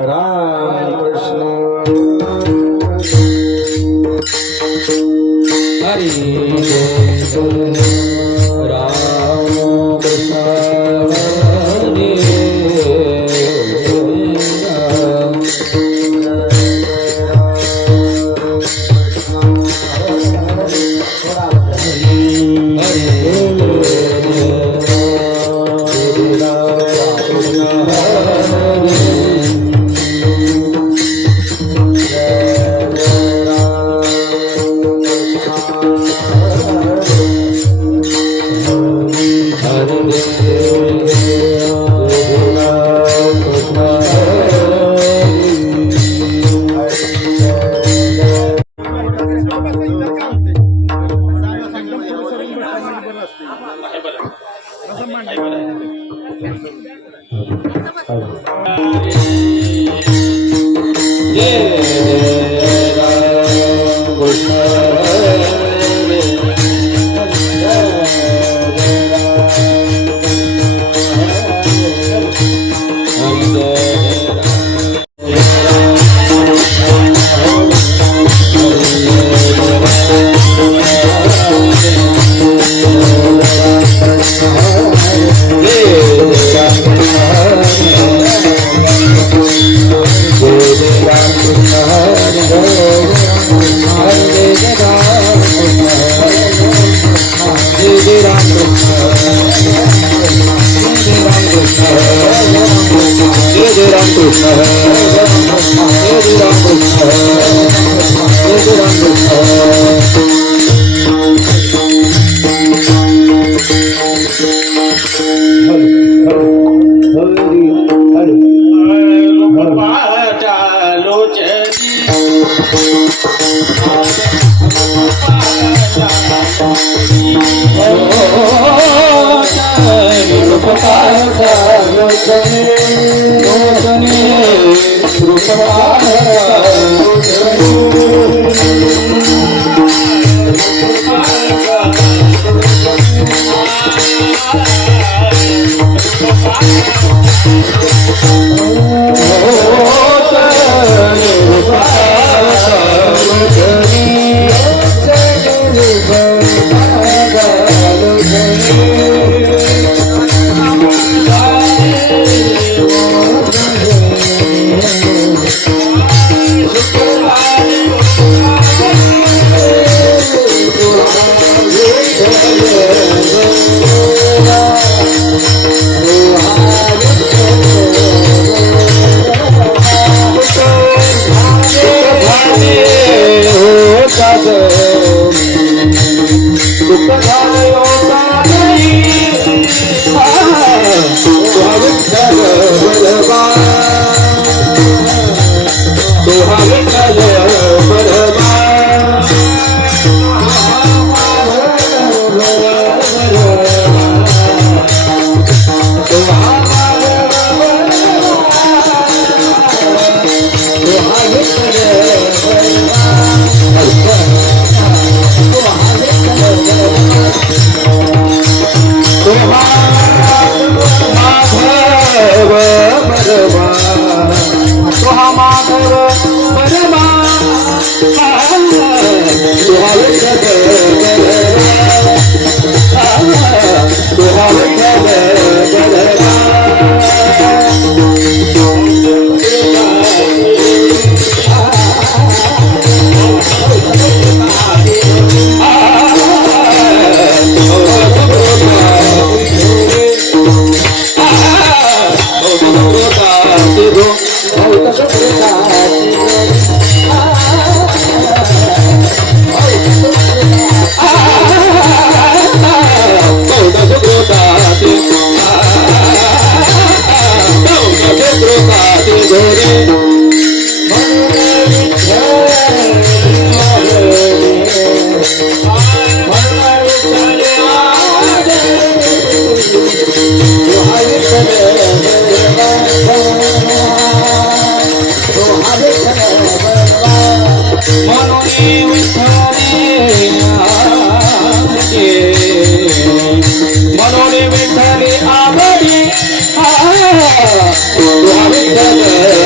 राम कृष्ण हरी राम कृष्ण हरी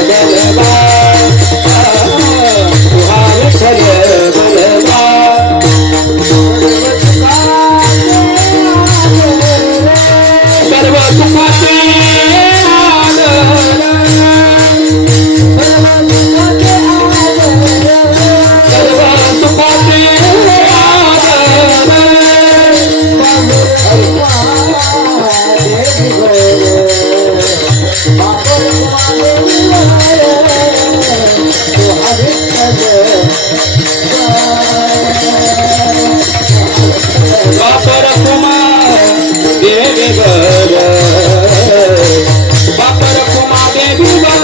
विठ्ठल सुखाचे आदर सर्व सुखाचे बापर कुमार देवी गर बापर कुमार देवी गर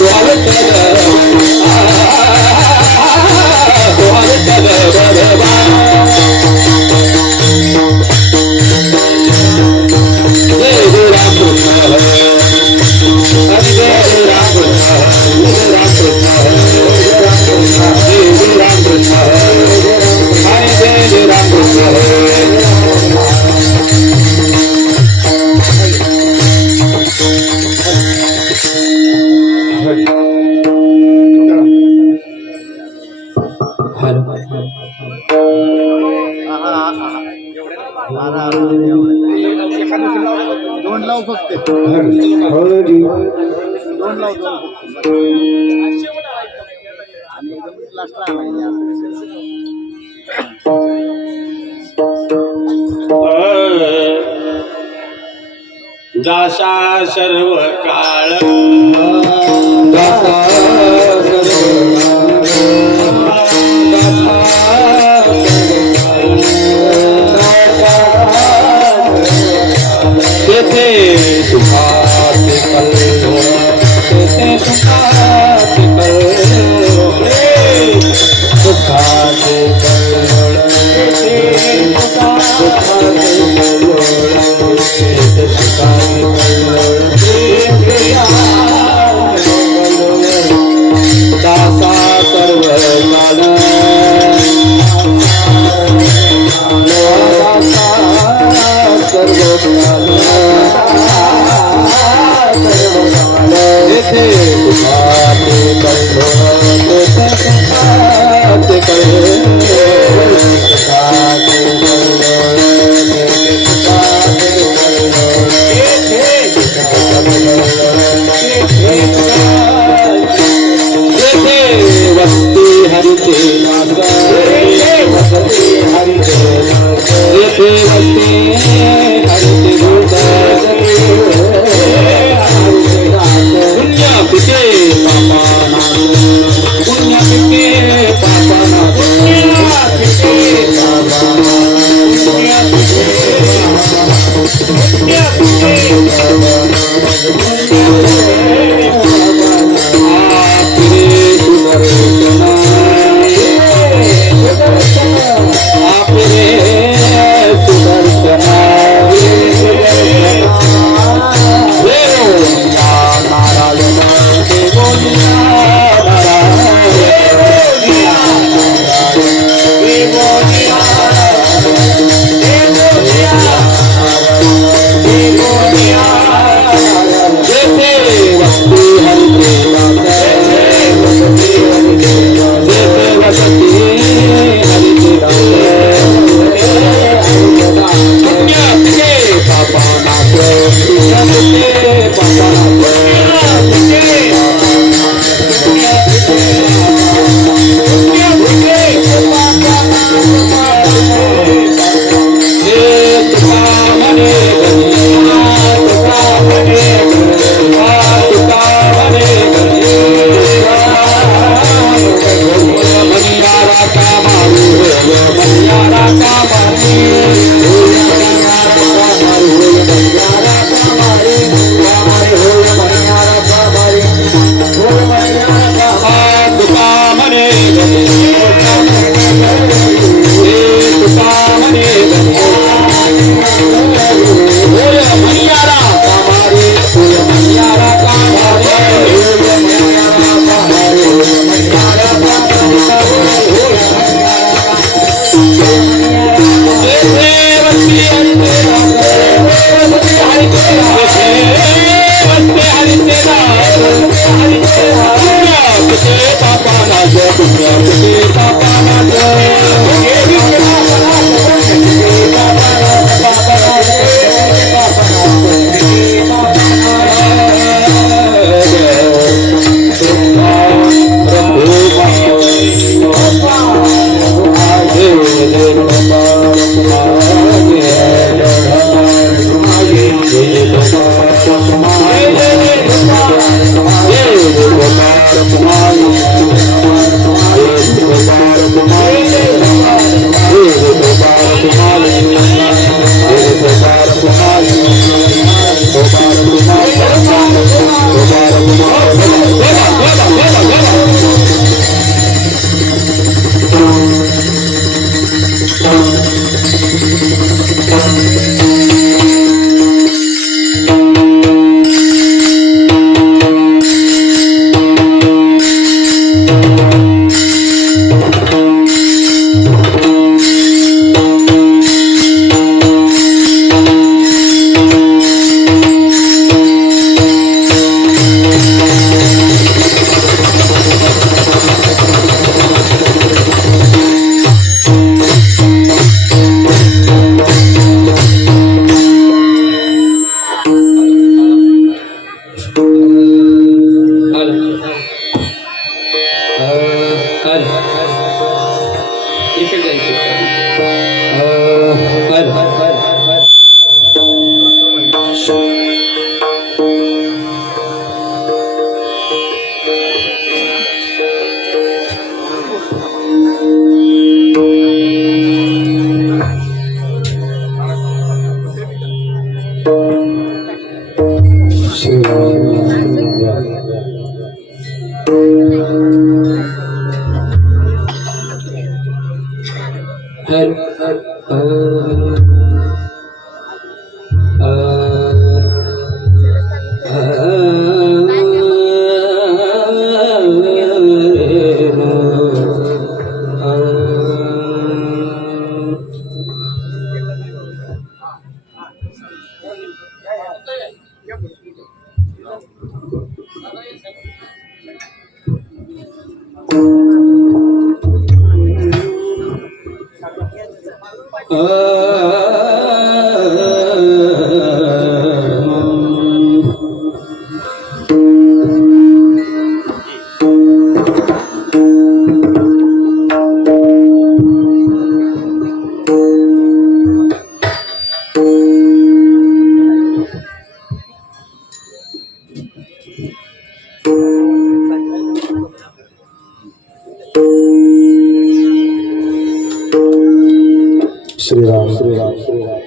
तो विठ्ठल दोन लाव फक्त दोन लाव आणि एकदम लास्टला दासा सर्व काळ तेथे सुखाचे कल्लोळ तेथे सुखाचे कल्लोळ सुखाचे कल्लोळ तेथे सुखाचे कल्लोळ तेथे सुखाचे कल्लोळ तेथे दासा सर्व काळ तेथे सुखाचे कल्लोळ तेथे सुखाचे कल्लोळ सुखाचे कल्लोळ तेथे सुखाचे कल्लोळ तेथे वस्ती हरिते वसती हरिते तेथे वस्ती हरिते पुण्य पिके पापानाथ पुण्य पिके पापानाथ पुण्य पिके पापानाथ पुण्य पिके पुण्य पिके आपरे सुदर्शना आपरे सुदर्शना श्रीराम श्रीराम श्रीराम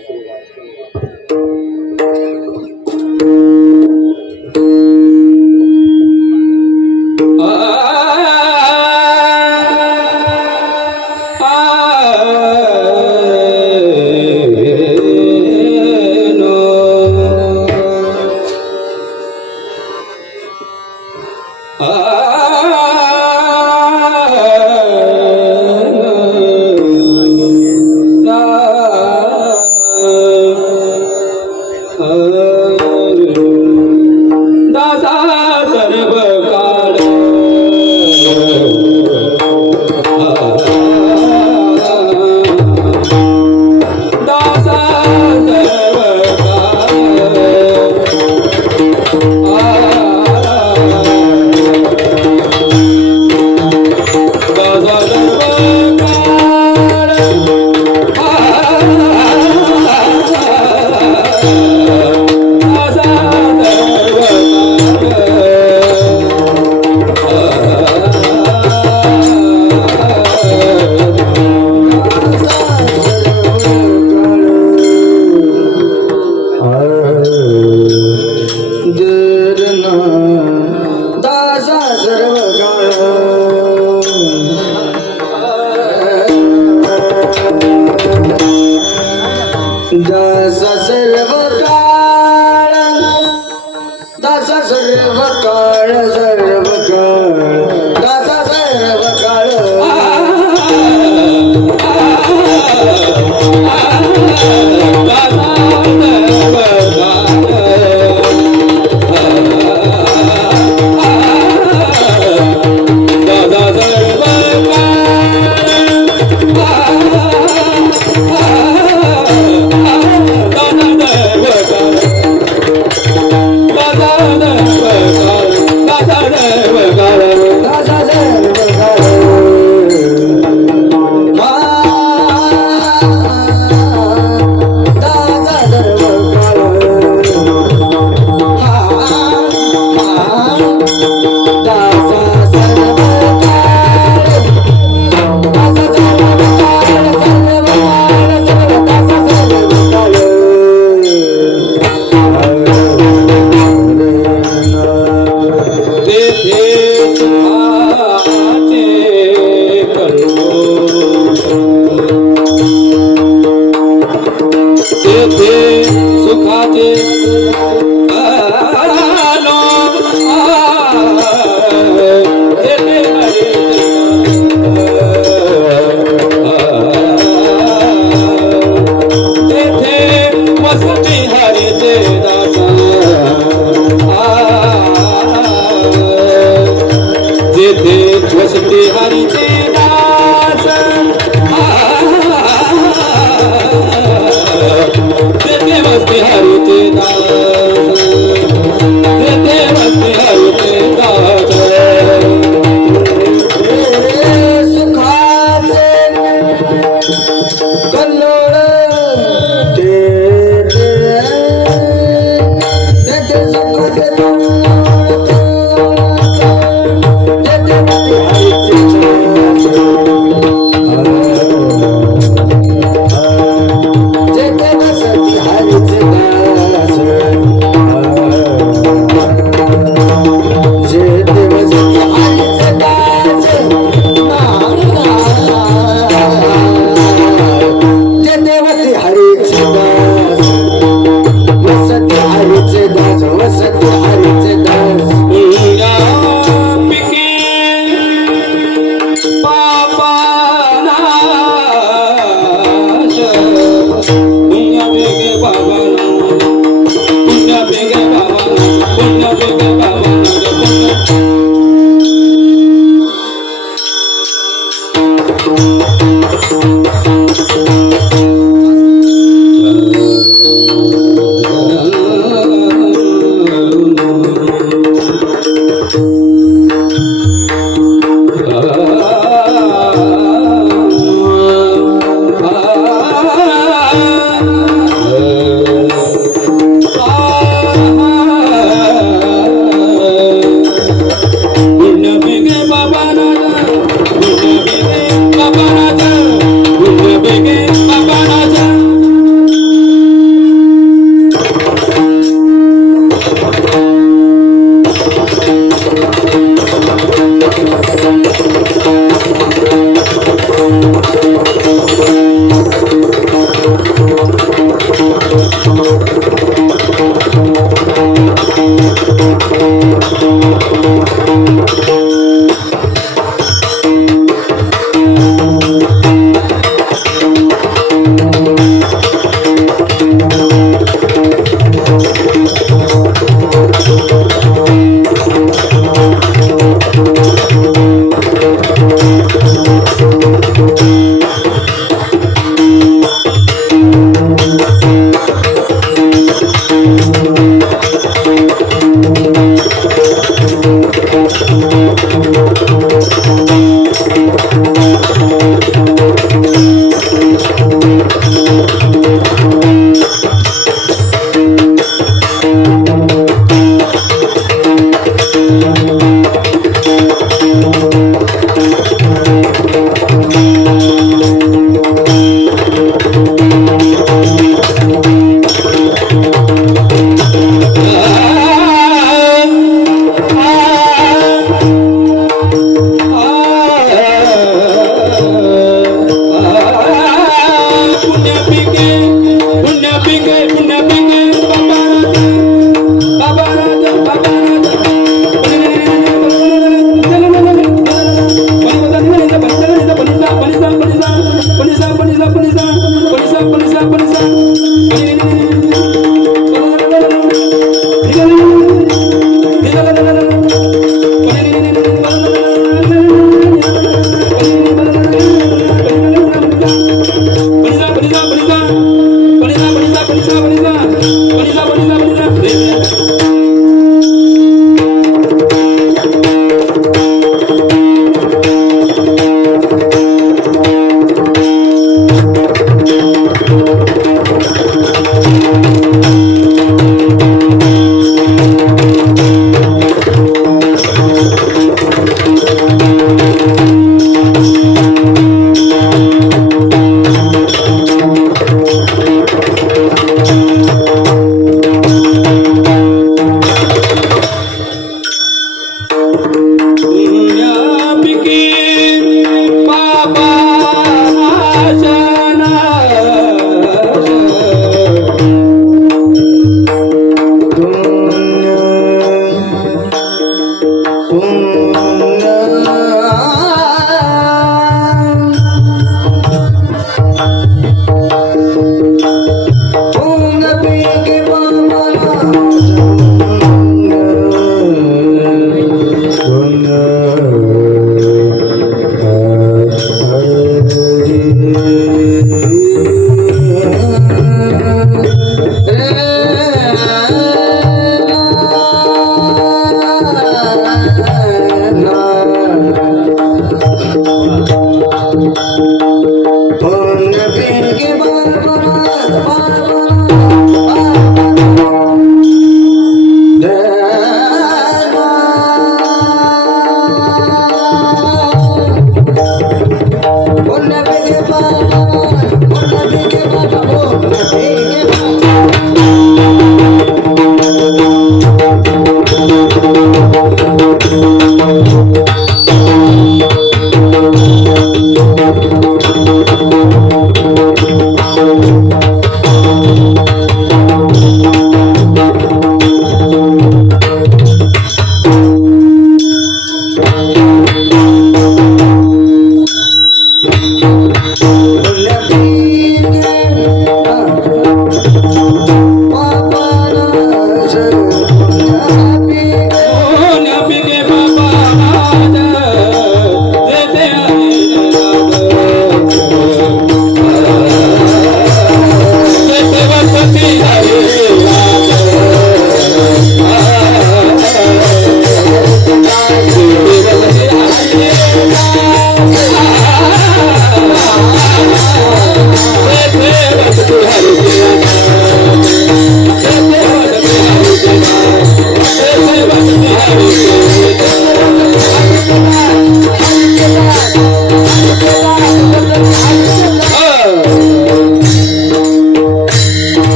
दादा वसते हरीचे दास तेथे वसते हरीचे दास तेथे वसते हरीचे दास सुखाचे कल्लोळ तेथे सुखाचे जेथे वसती हरीचे दास जेथे वसती हरीचे दास जेथे वसती हरीचे दास वसती हरीचे दास वसती हरीचे दास पिके पापनाश पुण्य बेगे बाबाना पुण्य बेगे बाबाना पुण्य बेगे बाबाना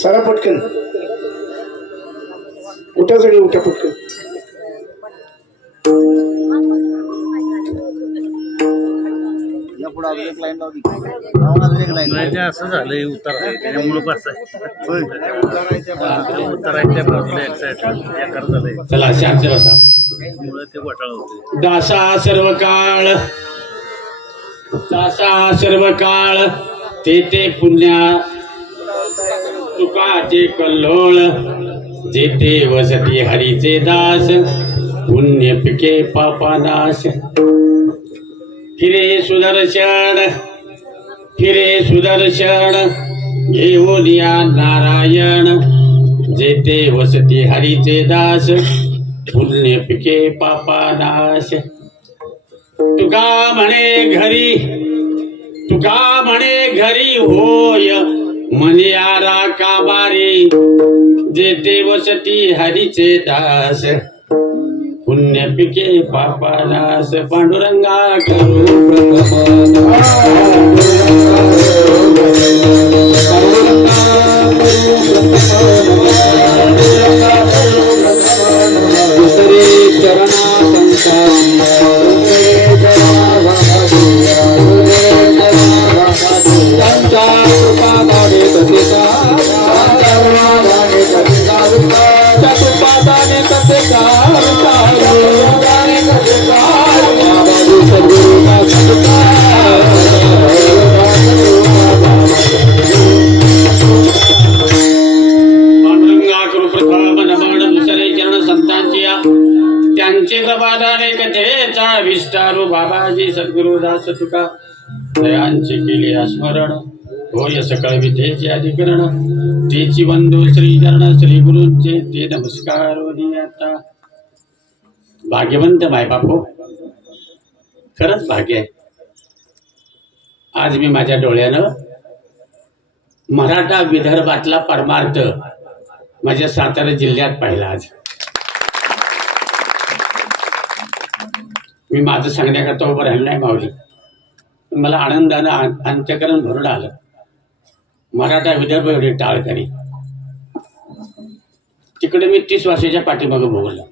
सारा पटकन उठा सगळे उठा पटकन या पुढे अजून एक लाईन लावली अजून एक लाईन नाही असं झालंय उतार आहे त्याच्यामुळे बस उतारायच्या बाजूला एक साईडला एकर झालंय चला शांत बसा. त्यामुळे ते घोटाळा होते. दासा सर्व काळ दासा सर्व काळ तेथे पुण्या तुका ते कल्लोळ जेथे वसती हरीचे दास पुण्य पिके पापानाश फिरे सुदर्शन घेऊन या नारायण जेथे वसती हरीचे दास पुण्य पिके पापानाश तुका म्हणे घरी होय मनियारा काबारी जेथे वसती हरीचे दास पुण्य पिके पापानाश पांडुरंगा करू त्यांचे प्रभादाने कथेचा विस्तारू बाबाजी सद्गुरुदास तुका दयांचे केले स्मरण होय सकळ विद्येचे अधिकरण तेची बंधू श्रीचरण श्री गुरूंचे ते नमस्कार आता भाग्यवंत मायबापू खरंच भाग्य आहे. आज मी माझ्या डोळ्यानं मराठा विदर्भातला परमार्थ माझ्या सातारा जिल्ह्यात पाहिला. आज मी माझं सांगण्याकरता उभं राहिलं नाही माऊली, मला आनंदानं अंत्यकरण भरून आलं. मराठा विदर्भ एवढी टाळ करी तिकडे मी 30 वर्षाच्या पाठीमागं भोगलं.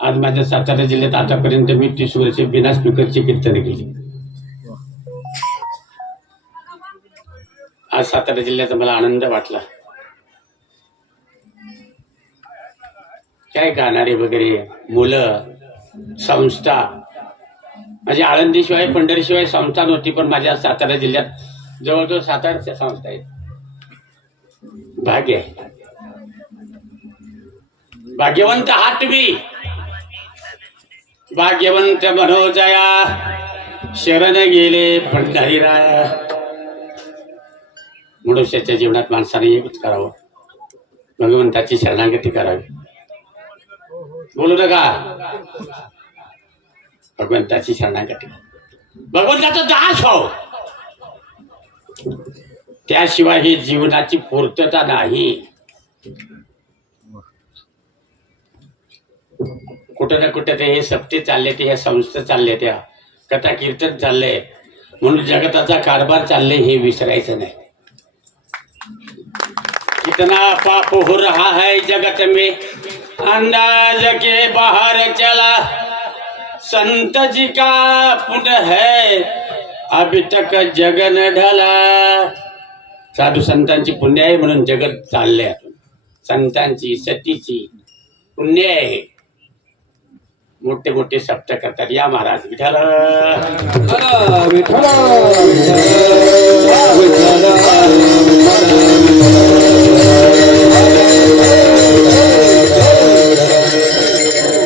आज माझ्या सातारा जिल्ह्यात आतापर्यंत मी 30 वर्षे बिना स्पीकरची कीर्तन केली. आज सातारा जिल्ह्याचा मला आनंद वाटला. काय गाणारे वगैरे मुलं, संस्था, माझी आळंदीशिवाय पंढरीशिवाय संस्था नव्हती, पण माझ्या सातारा जिल्ह्यात जवळजवळ 7-8 संस्था आहेत. भाग्य आहे. भाग्यवंत हा तुम्ही. भाग्यवंत मनोजया शरण गेले पंढरीराया. मनुष्याच्या जीवनात माणसाने एकच करावं, भगवंताची शरणागती करावी. बोलू नका, भगवंताची शरणागती, भगवंताचा दास व्हावं. त्याशिवाय ही जीवनाची पूर्तता नाही. कुठं ना कुठं ते हे सप्ते चालले, ते ह्या संस्था चालल्या, त्या कथा कीर्तन चालले, म्हणून जगताचा कारभार चालले हे विसरायचं नाही. कितना पाप हो रहा है जगत में, अंदाज के बाहर चला. संत जी का पुण्य है, अभी तक जगन ढला. साधू संतांची पुण्य आहे म्हणून जगत चाललंय. संतांची सतीची पुण्य आहे. मोठे मोठे सप्त करतात. या महाराज विठ्ठल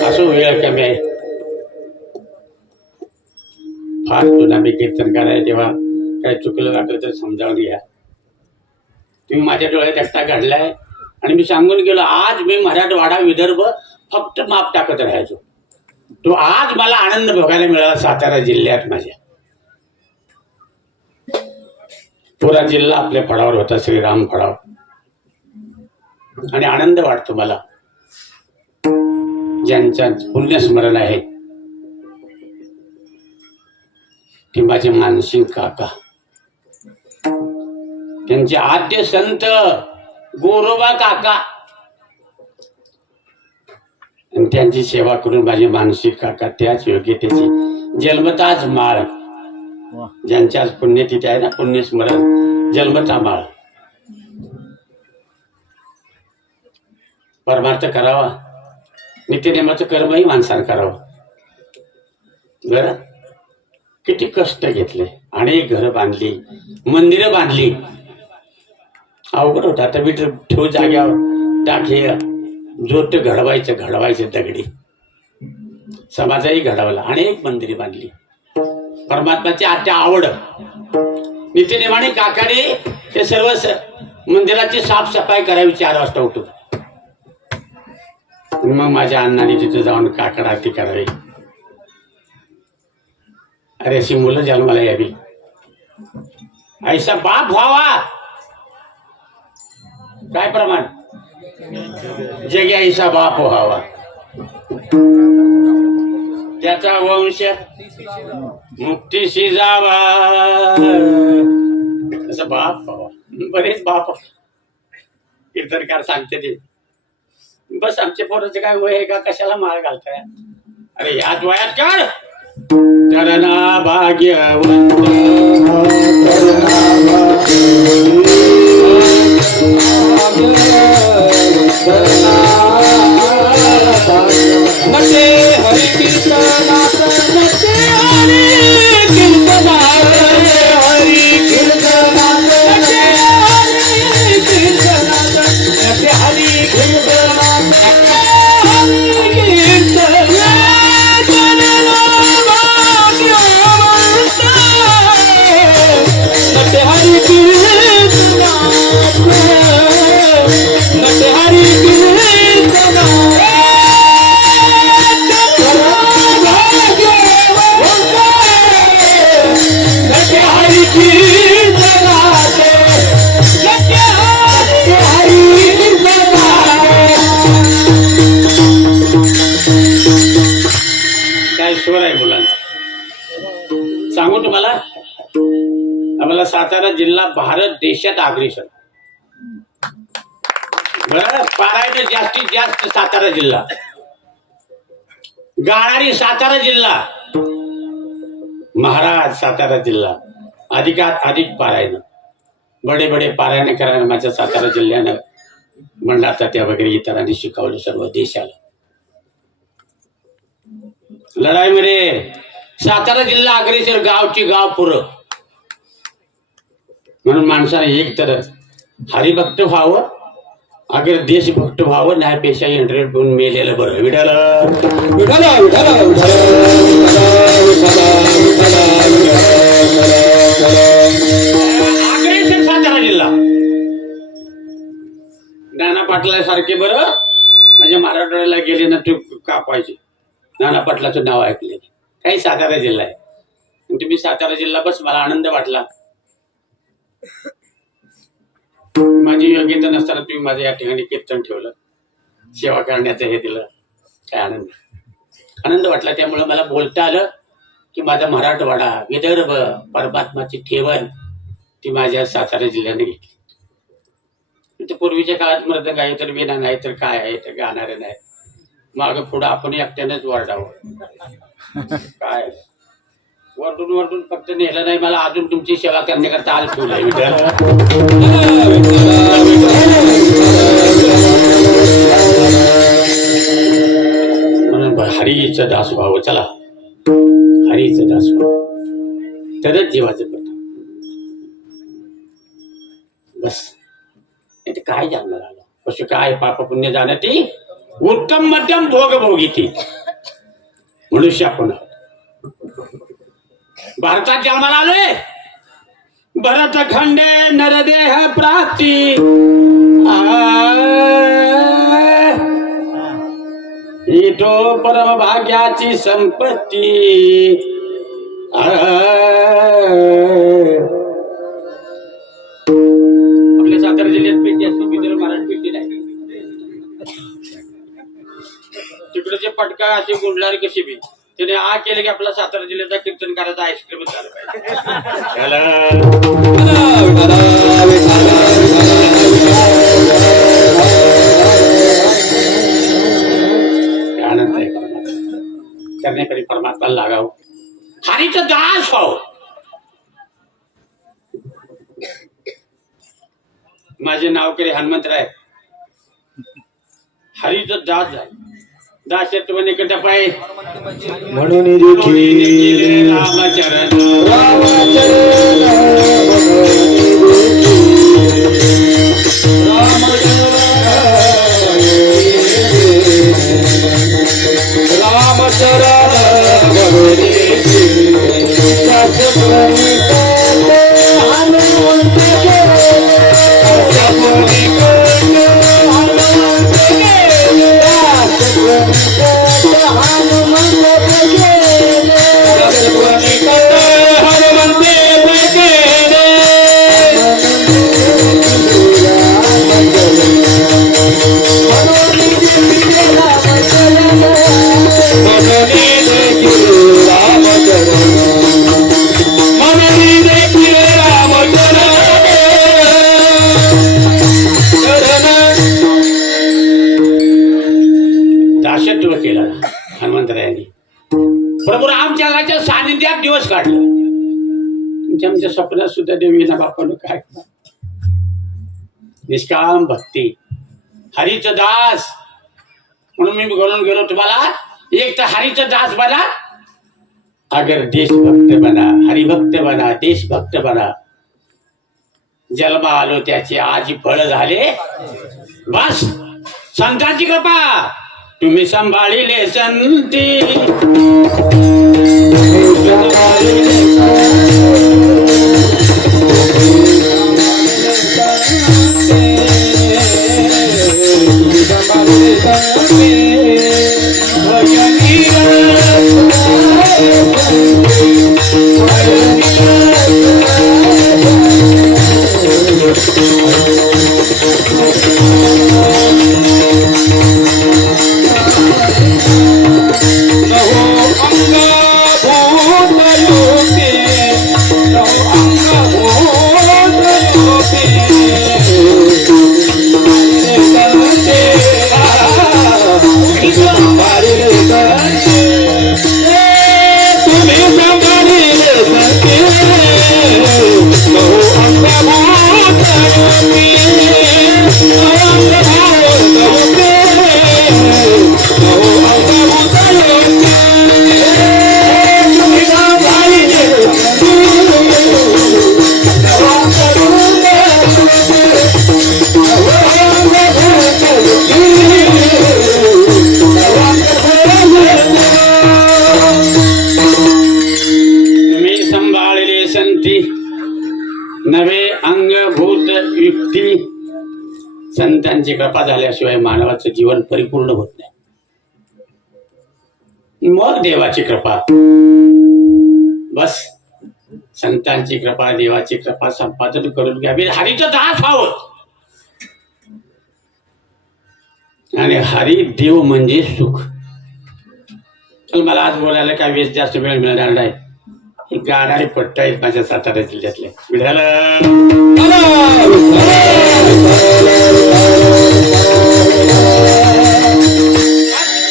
असो. वेळ कमी आहे. फार तुला मी कीर्तन कराय तेव्हा काय चुकलं वाटलं तर समजावून घ्या. तुम्ही माझ्या डोळ्यात एकटा घडलाय आणि मी सांगून गेलो, आज मी मराठवाडा विदर्भ फक्त माप टाकत राहायचो. तो आज मला आनंद भोगायला मिळाला सातारा जिल्ह्यात. माझ्या पुरा जिल्हा आपल्या फळावर होता, श्रीराम फळावर. आणि आनंद वाटतो मला. ज्यांचं पुण्यस्मरण आहे ते माझे मानसिंग काका. त्यांचे आद्य संत गोरोबा काका, आणि त्यांची सेवा करून माझे मानसिक काका त्याच योग्यतेची जन्मताच माळ. ज्यांच्या आज पुण्यतिथी आहे ना, पुण्यस्मरण जन्मता माळ. परमार्थ करावा, नित्यनेमाचं कर्मही माणसानं करावं. बरं, किती कष्ट घेतले, अनेक घरं बांधली, मंदिरं बांधली. अवघड होतं. आता मी ठेव जाग्यावर टाके जोट घडवायचं दगडी. समाजही घडवला, अनेक मंदिरे बांधली. परमात्माची आत्या आवड. नित्यनेमाने काकाने ते सर्व मंदिराची साफसफाई करावी 4 वाजता उठून. मग माझ्या अण्णाने तिथे जाऊन काकड आरती करावी. अरे अशी मुलं जन्माला यावी, ऐसा बाप व्हावा. काय प्रमाण, जगी ऐसा बाप व्हावा. त्याचा वंश मुक्तीशी जावा, असं बाप व्हावा. बरेच बाप कीर्तनकार सांगते ते. बस आमच्या पोराचं काय वय आहे का, कशाला माळ घालताय. अरे याच वयात कर करना भाग्यवंत. नटे हरि कीर्तनात, नटे हरि कीर्तनात, हरि कीर्तनात, नटे हरि कीर्तनात, नटे हरि कीर्तनात, हरि कीर्तनात, नटे हरि कीर्तनात, नटे हरि कीर्तनात. काय स्वर आहे मुलांचा. सांगू तुम्हाला, आम्हाला सातारा जिल्हा भारत देशात अग्रेसर. बरं, पारायण जास्तीत जास्त सातारा जिल्हा, गाणारी सातारा जिल्हा, महाराज सातारा जिल्हा, अधिकात अधिक पारायण. बडे बडे पारायण करायला माझ्या सातारा जिल्ह्यानं मंडळात त्या वगैरे इतरांनी शिकवलं सर्व देशाला. लढाईमध्ये सातारा जिल्हा अग्रेसर, गावची गाव पुरं. म्हणून माणसाने एक तर हरिभक्त व्हावं, अगर देशभक्त व्हावं, नाही पेशा इंटरेस्ट होऊन मेलेलं बरं. विठाला विठाला विठाला अग्रेसर सातारा जिल्हा. नाना पाटलासारखे बरं म्हणजे मराठवाड्याला गेले ना ते कापायचे. नाना पाटलाचं नाव ऐकले. काही सातारा जिल्हा आहे. तुम्ही सातारा जिल्हा बस मला आनंद वाटला. माझी योग्यता नसताना तुम्ही माझं या ठिकाणी कीर्तन ठेवलं, सेवा करण्याचं हे दिलं. काय आनंद वाटला. त्यामुळे मला बोलता आलं की माझा मराठवाडा, विदर्भ, परमात्माची ठेवण ती माझ्या सातारा जिल्ह्याने घेतली. तर पूर्वीच्या काळात मृदंग आहे तर विना नाही तर काय आहे तर गाणारे नाही. माग पुढं आपण एकट्यानेच वरडावं. काय वरडून वरडून फक्त नेलं नाही, मला अजून तुमची सेवा करण्याकरता आल ठेवलंय. म्हणून हरीचं दास व्हावं. चला हरीचं दास व्हावं, तरच जीवाचं पट. बस ते काय जाणणार आलं. कसं काय पाप पुण्य जाणं ती उत्तम मध्यम भोग भोगी ती मनुष्य आपण भारतात जन्माला आलोय. भरत खंडे नरदेह प्राप्ती ही तो परम भाग्याची संपत्ती. आपल्या सातारा जिल्ह्यात पेटी असते, विदर्भ मराठी पेटी नाही. तिकडचे पटका असे गुंडणारे कशी बी त्याने आ केले की आपला सातारा जिल्ह्याचा कीर्तन करायचा आईस्क्रीम झालं पाहिजे. आनंद आहे करण्याकडे परमात्माला लागावं, हरीचं दास व्हावं. माझे नाव केले हनुमंतराय. हरीचं दास झालं. दासत्व निकट पाय म्हणून देखील रामचरण दासत्व केलं हनुमंतरायांनी. प्रभू रामचंद्राच्या सानिध्यात दिवस काढले. तुमच्या आमच्या स्वप्नात सुद्धा देवीना बापानं काय निष्काम भक्ती, हरीचं दास. म्हणून मी बोलून गेलो तुम्हाला, एक तर हरीचं दास बना, अगर देशभक्त बना, हरिभक्त बना, देशभक्त बना. जन्मा आलो त्याचे आज फळ झाले. बस संतांची कृपा तुम्ही सांभाळिले संती. नवे अंगभूत युक्ती. संतांची कृपा झाल्याशिवाय मानवाचं जीवन परिपूर्ण होत नाही. मग देवाची कृपा. बस संतांची कृपा देवाची कृपा संपादन करून घ्यावी. हरीचं दास व्हावं. आणि हरी देव म्हणजे सुख. चल मला आज बोलायला काय वेळ जास्त वेळ मिळणार नाही. ही गाणारी पट्ट आहेत माझ्या सातारा जिल्ह्यातले.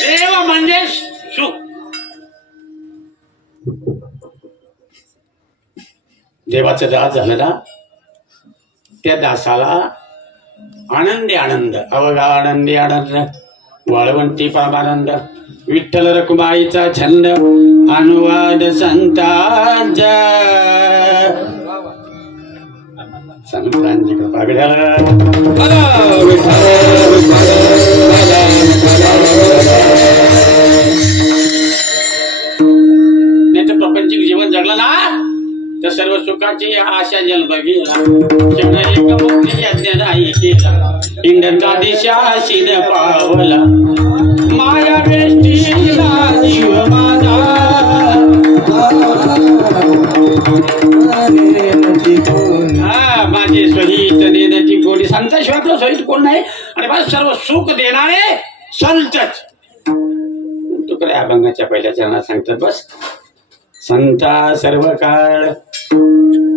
देव म्हणजे सुख. देवाचं दास झालं ना त्या दासाला आनंदी आनंद. अवघा आनंदी आनंद वाळवंती परमानंद. विठ्ठल रखुमाईचा छंद अनुवाद संतांचा. संतांची कृपा. नाही तर प्रपंचिक जीवन जगलं ना तर सर्व सुखाची आशा जन्म गेला. एक मुक्ती यज्ञ नाही केला. इंद्रचा दिशाशीन पावला. माया वेष्टीला जीव माझा. माझे सहित देण्याची कोणी. संताशिवाय आपलं सहित कोण नाही. आणि बस सर्व सुख देणारे संतच. तुकडे अभंगाच्या पहिल्या चरणात सांगतात. बस संता सर्व काळ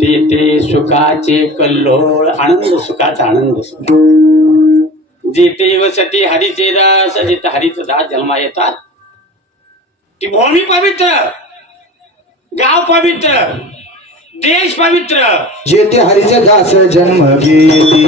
ते सुखाचे कल्लोळ. आनंद सुखाचा आनंद सुख. जिथे वसती हरीचे दास. जिथे हरीचं दास जन्मा येतात ती भूमी पवित्र, गाव पवित्र, देश पवित्र. जेथे हरीचा दास जन्म घेती.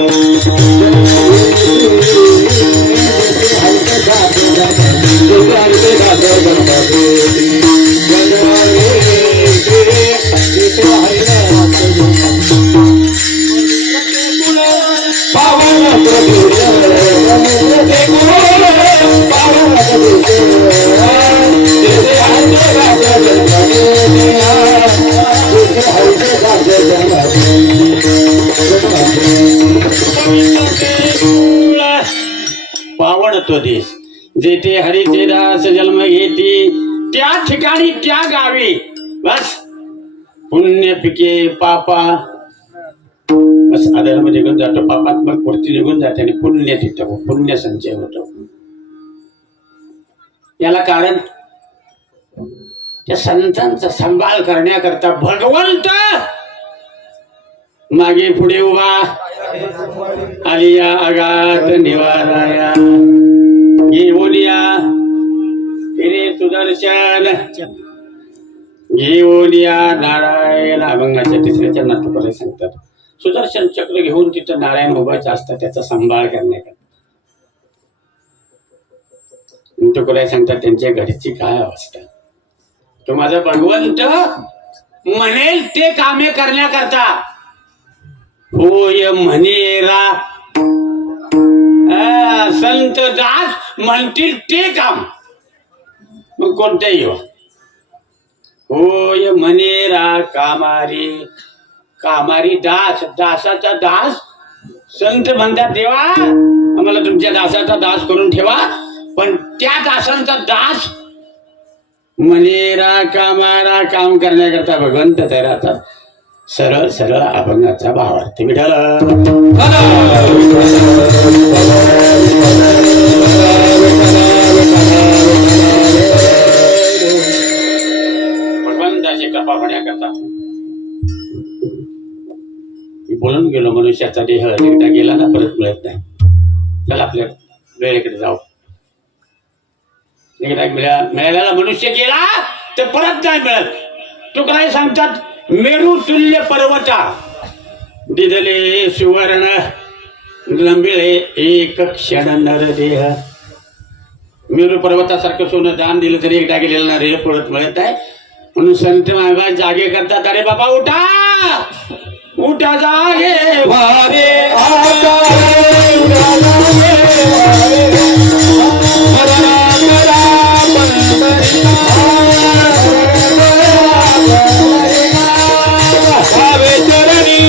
पावन तो देश. जेथे हरीचे दास जन्म घेती त्या ठिकाणी त्या गावी बस पुण्य पिके पापा. बस अधर्म निघून जातो. पापात्मक वृत्ती निघून जाते आणि पुण्य तिथं पुण्य संचय होतो. याला कारण त्या संतांचा सांभाळ करण्याकरता भगवंत मागे पुढे उभा. आलिया आगात निवाराया घेऊन या फिरे सुदर्शन. घेऊन या नारायण. अभंगाच्या तिसऱ्या चरणात तुकाराम सांगतात सुदर्शन चक्र घेऊन तिथं नारायण उभायचं असतं त्याचा सांभाळ करण्याकरता. तुकाराम सांगतात त्यांच्या घरची काय अवस्था. तो माझा भगवंत म्हणेल ते कामे करण्याकरता. होय म्हणेरा संत दास म्हणतील ते काम. मग कोणत्याही हो. होय म्हणेरा कामारी. कामारी दास. दासाचा दास संत म्हणतात देवा आम्हाला तुमच्या दासाचा दास करून ठेवा. पण त्या दासांचा दास मनेरा कामारा काम करण्याकरता भगवंत तयार राहतात. सरळ सरळ अभंगाचा भावार्थ. विठ्ठल भगवंताची कृपा होण्याकरता बोलून गेलो. मनुष्याचा देह एकदा गेला ना परत मिळत नाही. चला आपल्या वेळेकडे जाऊ. एकदा मिळालेला मनुष्य गेला तर परत नाही मिळत. तुकाराम सांगतात मेरू तुल्य पर्वता दिदले सुवर्ण लंबिळे एक क्षण नरदेह. मेरू पर्वतासारखं सोनं दान दिलं तरी एकदा गेलेलं ना रे परत मिळत आहे. म्हणून संत महाराज जागे करतात. अरे बाबा उठा उठा जागे वारे आता. चरणी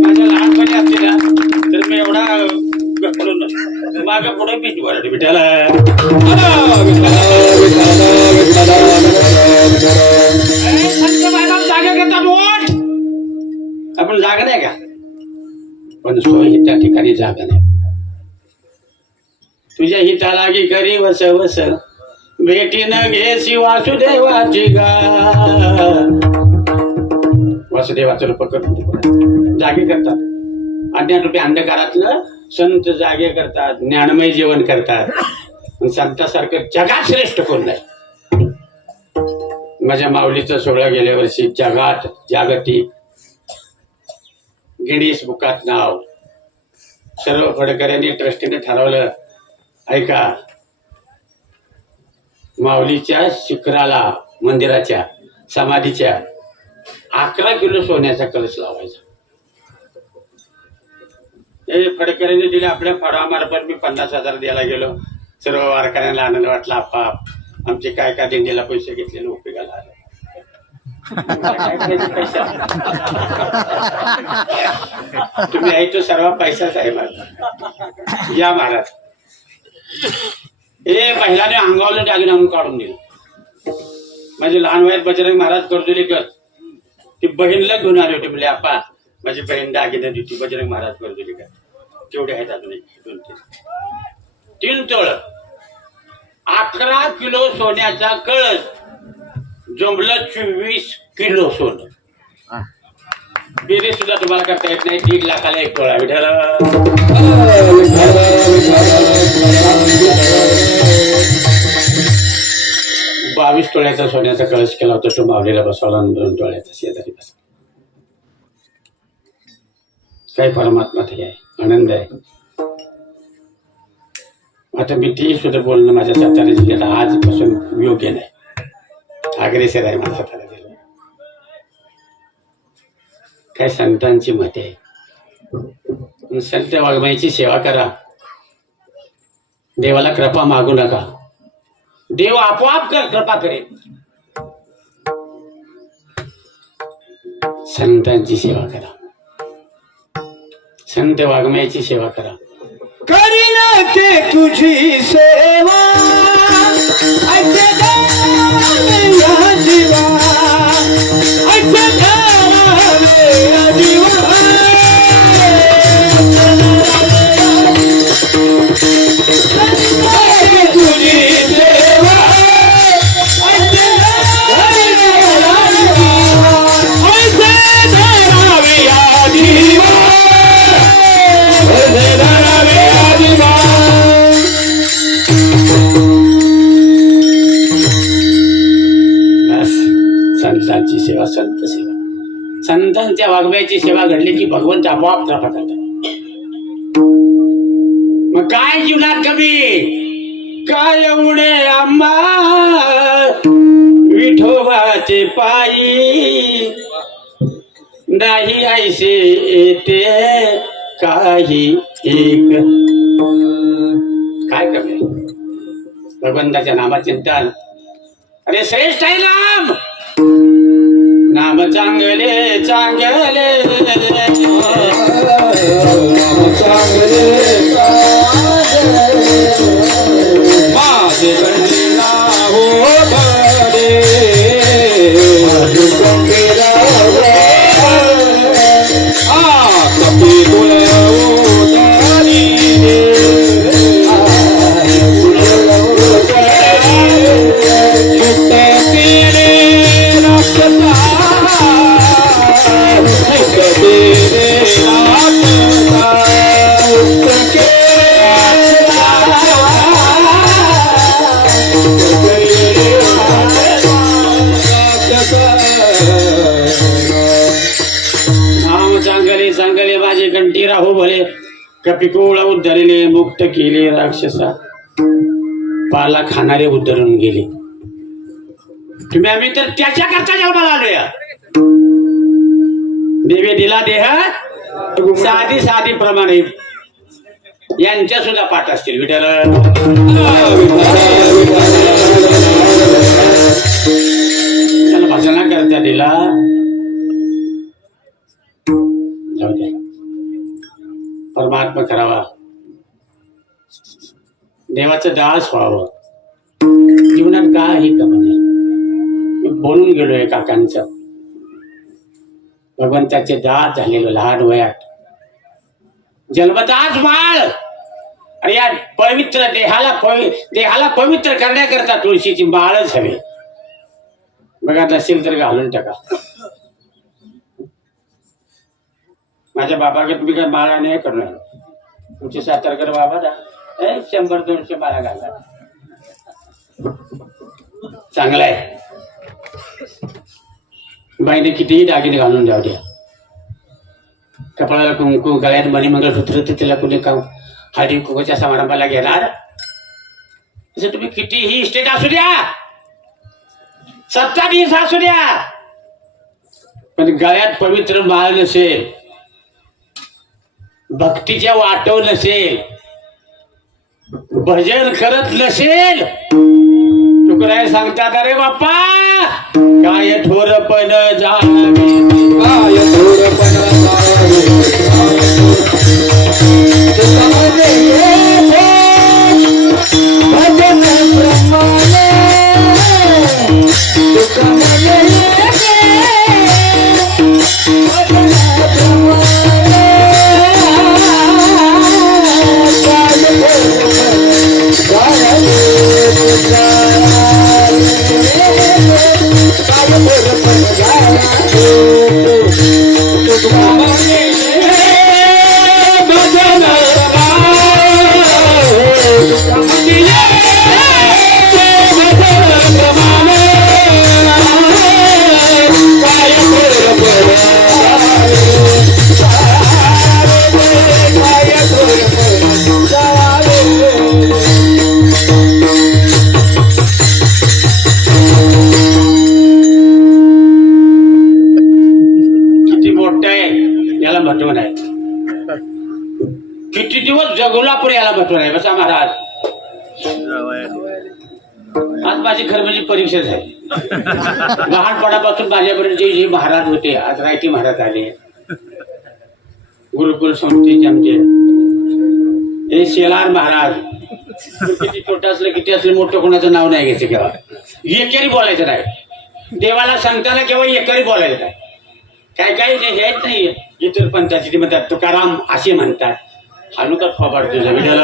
माझ्या लहानपणी असते ना तर मी एवढा मागे पुढे बीच वरती विठाला जागा करता बोल आपण जागा नाही का पण सोय त्या ठिकाणी जागा नाही तुझ्या हिता लागी करी वस वस भेटी न घेसी वासुदेवाची गा वासुदेवाचं रूप करून जागे करतात अज्ञान रूपी अंधकारातलं संत जागे करतात ज्ञानमय जीवन करतात संतासारखं जगात श्रेष्ठ कोण नाही माझ्या माऊलीचं सोहळा गेल्या वर्षी जगात जागतिक गिनीस बुकात नाव सर्व फडकऱ्यांनी ट्रस्टीने ठरवलं ऐका माऊलीच्या शिखराला मंदिराच्या समाधीच्या 11 किलो सोन्याचा कलश लावायचा हे फडकऱ्यांनी दिले आपल्या फडामार्फत मी 50,000 द्यायला गेलो सर्व वारकऱ्यांना आनंद वाटला आप्पा आमचे काय काय दिंडीला पैसे घेतलेले उपयोगाला आले तुम्ही आहे तो सर्व पैसाच आहे माझा या महाराज हे महिलाने अंगावलं दागिने आणून काढून दिलं माझे लहान वयात बजरंग महाराज कर्जुलीकर ती बहीणला घेऊन आली होती म्हणजे आप्पा माझी बहीण दागिने देती बजरंग महाराज कर्जुलीकर तेवढे आहेत अजून 2-3 तोळ 11 किलो सोन्याचा कळस जमलं 24 किलो सोनं बेरीज सुद्धा तुम्हाला करता येत नाही 1.5 लाखाला 1 तोळा विठाल 22 तोळ्याचा सोन्याचा कळस केला होता तो मावलीला बसवला 2 तोळ्याचा शेजारी बसवला काय परमात्मा ते आहे आनंद आहे आता मी ती सुद्धा बोलणं माझ्या सातारा जिल्ह्याला आजपासून योग्य नाही अग्रेसर आहे माझा सातारा जिल्हा काय संतांची मते आहे संत वाङ्मयाची सेवा करा देवाला कृपा मागू नका देव आपोआप कृपा करेल संतांची सेवा करा संत वाङ्मयाची सेवा करा करीन ते तुझी सेवा ऐसे गावे या जीवा ऐसे गावे या जीवा करीन तुझी सेवा ऐसे गावे या जीवा संतांची सेवा संत सेवा संतांच्या वाङ्मयाची सेवा घडली की भगवंत आपोआप कृपा करतात मग काय जीवनात कमी काय एवढे आंबा विठोबाचे पायी नाही ऐसे येते काही एक काय कमी भगवंताच्या नामचिंतन अरे श्रेष्ठ आहे नाम नाम चांगले चांगले माझे गंगा हो बरे कपी तुल चांगले माझे कंठी राहो भले कपिकोळा उद्धरले मुक्त केले राक्षसा पाला खाणारे उद्धरून गेले तुम्ही आम्ही तर त्याच्याकरता जन्माला आलोय. देवे दिला देह साधी साधी प्रमाणे यांच्या सुद्धा पाठ असतील. विठ्ठल त्याला भजना करता दिला. जाऊ द्या, परमात्मा करावा, देवाचं दास व्हावं. जीवनात काही कमी नाही. मी बोलून गेलोय काकांचं. भगवंताचे दास झालेलो लहान वयात, जन्मताच बाळ. आणि या पवित्र देहाला पवित्र करण्याकरता तुळशीची माळच हवी. बघा नसेल तर घालून टाका. माझ्या बाबाकडे तुम्ही काय माळा नाही करणार. तुमचे सातारकर बाबा ना 100-200 माळा घालणार. चांगला आहे. बाईने कितीही दागिने घालून जाऊ द्या. कपाळाला कुंकू, गळ्यात मणिमंगळसूत्र, तर तिला कुणी का हळदी कुंकूच्या समारंभाला घेणार. तसं तुम्ही कितीही इस्टेट असू द्या, 27 असू द्या, पण गळ्यात पवित्र माळ नसेल, भक्तीच्या वाटव नसेल, भजन करत नसेल, तुकराय सांगतात अरे बाप्पा काय थोरपण जावे, काय थोरपण जावे, भजन प्रमाणे किती दिवस जगवला पण याला बटवून आहे. बसा महाराज, आज माझी खरं म्हणजे परीक्षा झाली. लहानपणापासून माझ्यापर्यंत जे महाराज होते, आज रायटी महाराज आले, गुरुकुल संस्थेचे आमचे हे शेलार महाराज. किती छोटं असलं किती असलं मोठं कोणाचं नाव नाही घ्यायचं. केव्हा एकेरी बोलायचं नाही. देवाला सांगताना केव्हा एकेरी बोलायचं नाही. काय काय हेच नाही. इतर पंथाची ते म्हणतात तुकाराम असे म्हणतात. हानुका खोबाड तुझं विठ्ठल.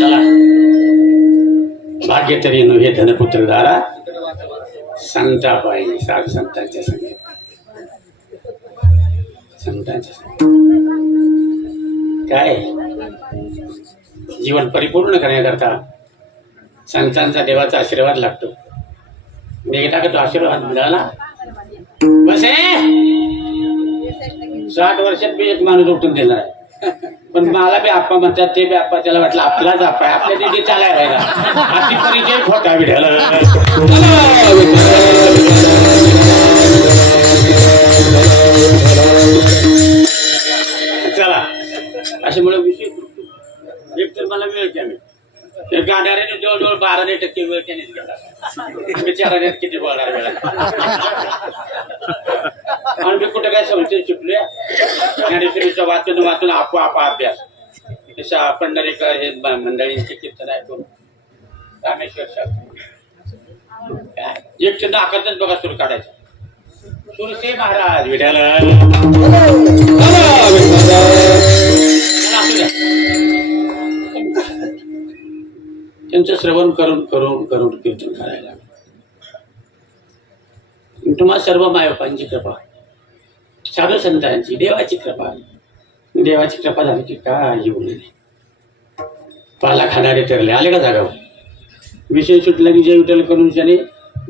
चला भाग्य तरी नो हे धनपुत्र दारा संताबाई साधू संतांच्या संगे काय जीवन परिपूर्ण करण्याकरता संतांचा देवाचा आशीर्वाद लागतो. एकदा का तो आशीर्वाद मिळाला बस 60 वर्षात मी एक माणूस उठून देणार आहे. पण मला बी आप्पा म्हणतात, ते बी आप्पा. त्याला वाटलं आपलाच आप्पा आहे, आपल्या तिथे चालायला अति परिचय खोटा विढाला. चला अशामुळे विषय एक तर मला वेळ कमी. गाड्याने जवळजवळ 12% वेळ त्यानेच गेला. बिचाराने किती बोलणार वेळा. आणि मी कुठं काय संशय शिकलोय. ज्ञानेश्वरीचं वाचून आपोआप अभ्यास. जसं पंढरीकर हे मंडळींचे कीर्तन ऐकून रामेश्वर साहेब एक चंद आकातच बघा सुरू काढायचं. सुरसे महाराज विठ्ठल. त्यांचं श्रवण करून करून करून कीर्तन करायला. तुम्हाला सर्व मायबापांची कृपा, साधू संतांची, देवाची कृपा. देवाची कृपा झाली की काय येऊ नये. पाला खाणारे ठरले. आले का जागावर? विषय सुटला की जय विठ्ठल करून त्याने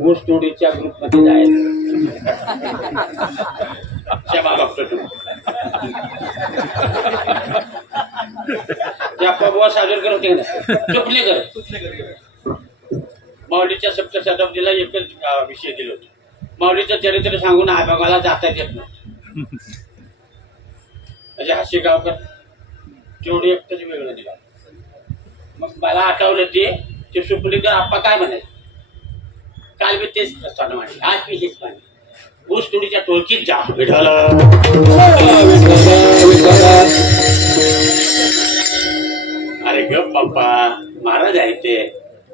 ऊस तोडीच्या ग्रुपमध्ये जायचं. क्षमा बघतो तू. त्या पबुवा साजरकर होते ना चुकलेकर माऊलीच्या सप्तशताब्दीला एकच विषय दिला होता. माऊलीचं चरित्र सांगून आबागाला जाता येत नव्हतं. म्हणजे हाशीगावकर तेवढं एकटंच वेगळं दिलं. मग मला आठवलं ते सुपलीकर आप्पा काय म्हणायचे, काल मी तेच प्रस्तावना मांडली, आज मी हेच मांडली. ऊस तुडीच्या टोळकीत जा विठाला. अरे ग पप्पा, महाराज आहे ते,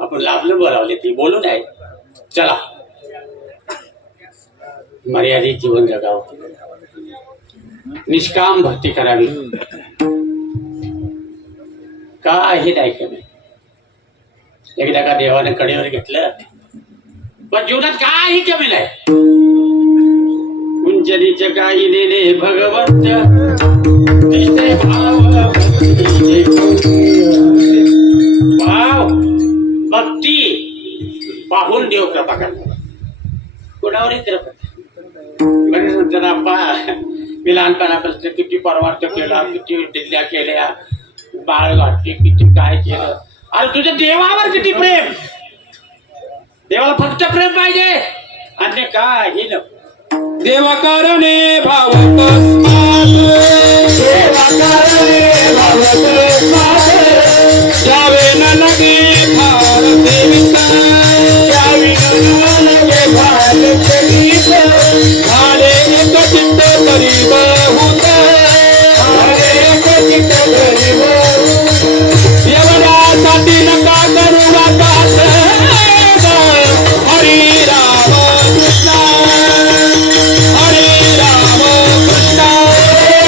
आपण लाभलं बोलावले ती बोलू नाही. चला मर्यादित जीवन जगावं, निष्काम भक्ती करावी. काय हे नाही कमी. एकदा का देवाने कडेवर घेतलं पण जीवनात काही कमी नाही. उंचनीच काही नेणे भगवंत दिसते भाव भक्ती पाहून देव कृपा करतो. कोणावरही कृपा नंतर आप्पा मी लहानपणापासून किती परमार्थ केला, किती दिल्ल्या केल्या, बाळ घातली, किती काय केलं. अरे तुझ्या देवावर किती प्रेम. देवाला फक्त प्रेम पाहिजे आणि काही नको. देवा कारणे भावत जावे न लगे फार सेविता, जावे न लगे फार सेविता, झाले एक चित्त करी बहुत, झाले एक चित्त करी बहुत. एवढ्यासाठी नका करू वाटात हरी राम कृष्ण, हरे राम कृष्ण,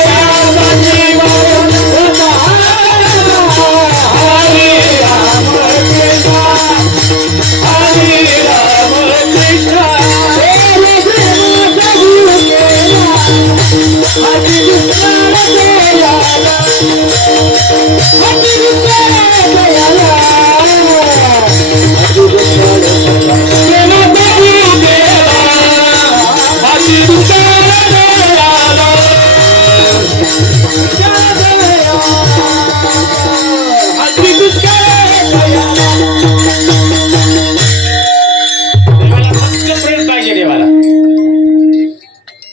राम जीवन होता, हरे राम कृष्ण, हरे राम कृष्ण.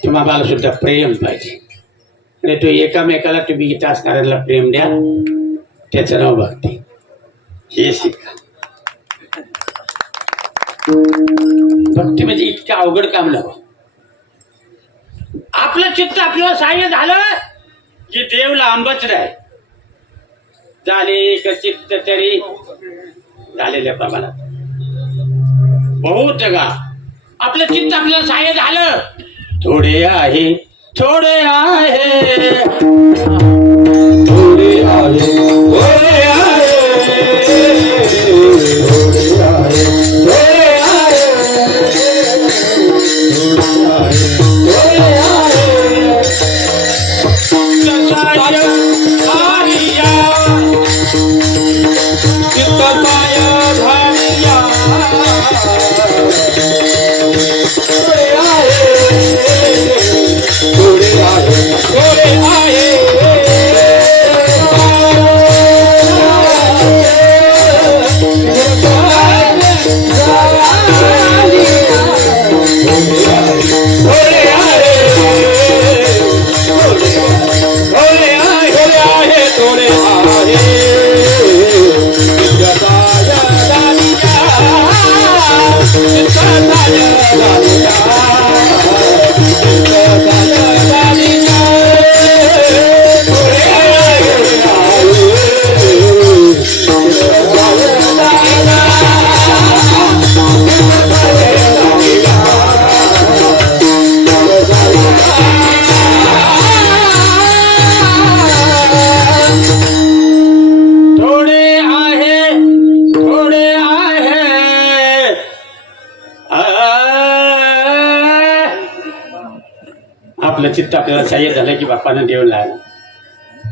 तुम्हाला सुद्धा प्रेम पाहिजे आणि तो एकामेकाला तुम्ही इथं असणाऱ्याला प्रेम द्या, त्याचं नाव भक्ती. हे शिका. भक्ती म्हणजे इतकं अवघड काम नव्हतं. आपलं चित्त आपल्याला सहाय्य झालं की देव लांबच नाही. झाले एक चित्त तरी झालेल्या प्रमाणात बहुत का आपलं चित्त आपल्याला सहाय्य झालं. थोडे आहे, थोडे आहे, थोडे आहे, थोडे आहे, थोडे आहे, थोडे आहे, थोडे आहे. कसाय भारिया, कसाय भारिया, थोडे आहे, थोडे आहे, थोडे आहे. आपलं चित्त आपल्याला सहाय्य झालं की बाप्पानं देव लागला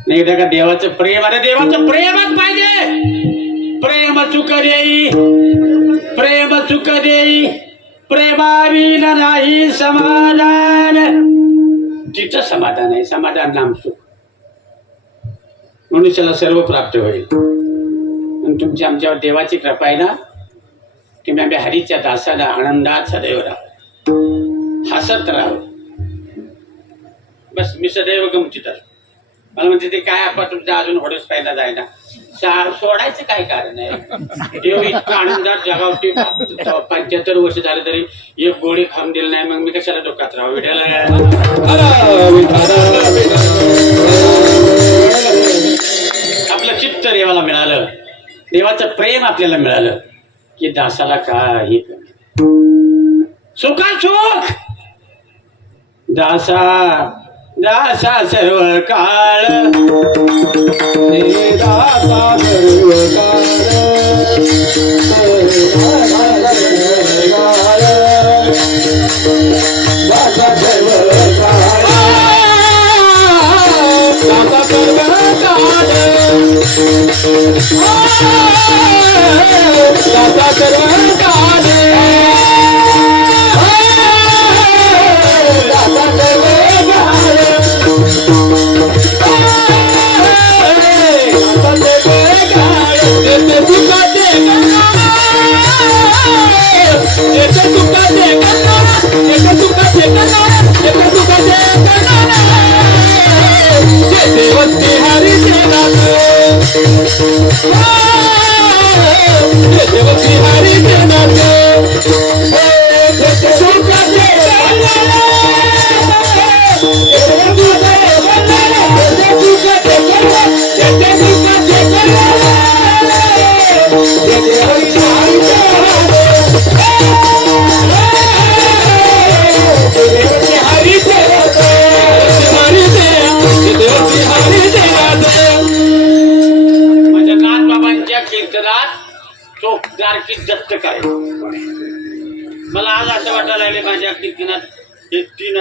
नाही. का देवाचं प्रेम, अरे देवाचं प्रेमच पाहिजे. प्रेम सुख देई, प्रेम सुख देई, प्रेमाविन नाही समाधान. तिचं समाधान आहे, समाधान नाम सुख. मनुष्याला सर्व प्राप्त होईल. आणि तुमची आमच्यावर देवाची कृपा आहे ना, तुम्ही आम्ही हरीच्या दासाला आनंदात सदैव राहा, हसत राहा. बस मी सदैव गमतीत असतो. मला म्हणते ते काय आपण तुमचा अजून होडच फायदा जायना, सोडायचं काय कारण आहे. देव इतका आनंदात जगावती 75 वर्ष झालं तरी एक गोळी खाऊन दिली नाही, मग मी कशाला डोक्यात राहावं. विठ्ठल आपलं चित्त देवाला मिळालं, देवाचं प्रेम आपल्याला मिळालं की दासाला काही सुखा सुख. दासा दासा सर्व काळ, दासा सर्व काळ, दासा सर्व काळ, दासा सर्व काळ, दासा सर्व काळ, दासा सर्व चोखदारकी दत्त काय. मला आज असं वाटायला लागले माझ्या कीर्तनात हे 3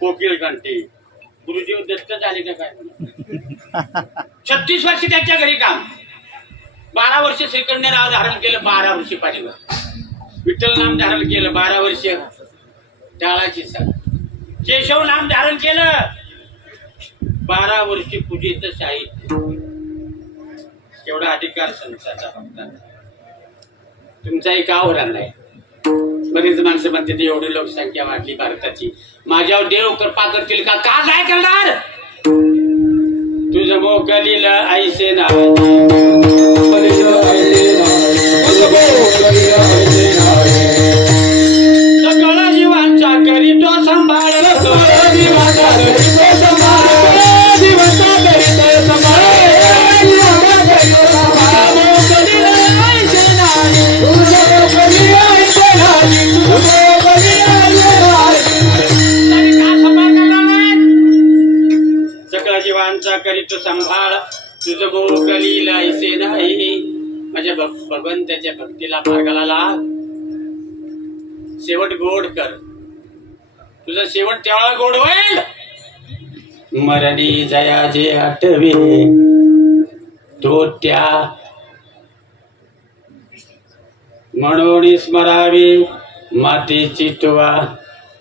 कोकिळ घंटे गुरुजी दत्त झाले का काय. 36 वर्ष त्यांच्या घरी काम, 12 वर्ष श्रीकंठ नाव धारण केलं, 12 वर्ष पाठीवर विठ्ठल नाम धारण केलं, 12 वर्ष टाळाची केशव नाम धारण केलं, 12 वर्ष पूजेचं साहित्य. एवढा अधिकार संतांचा भक्तांचा. तुमचाही का होणार नाही. बरीच माणसं म्हणते एवढी लोकसंख्या वाढली भारताची, माझ्यावर देव कृपा करतील का काय करणार. तुझं मोकलीला ऐसे ना सगळा जीवांचा करीतो सांभाळ, सगळा जीवांचा करीतो सांभाळ, तुझं मोकलीला ऐसे नाही. माझ्या भगवंताच्या भक्तीला मार्गाला लाग, शेवट गोड कर. तुझं शेवट तेव्हा गोड होईल. मरणी जयाचे आठवे तो त्या, म्हणून स्मरावी मातेची तुवा.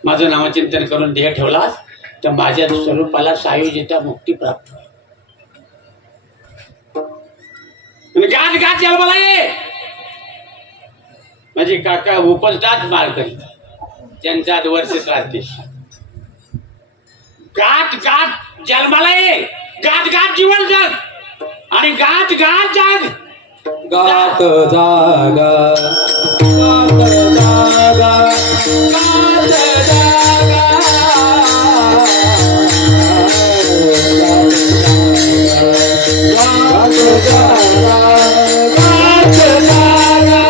माझं नामचिंतन करून देह ठेवलास तर माझ्या स्वरूपाला सायुजिता मुक्ती प्राप्त होईल. गात गात याला मला ये. माझे काका उपजतात मालकरी, त्यांचा वर्षच राहते. गात गात जन्माला ये, गात गात जीवन जग आणि गात गात जग. गात जागा, गात जागा, गात जागा, गात जागा, गात जागा,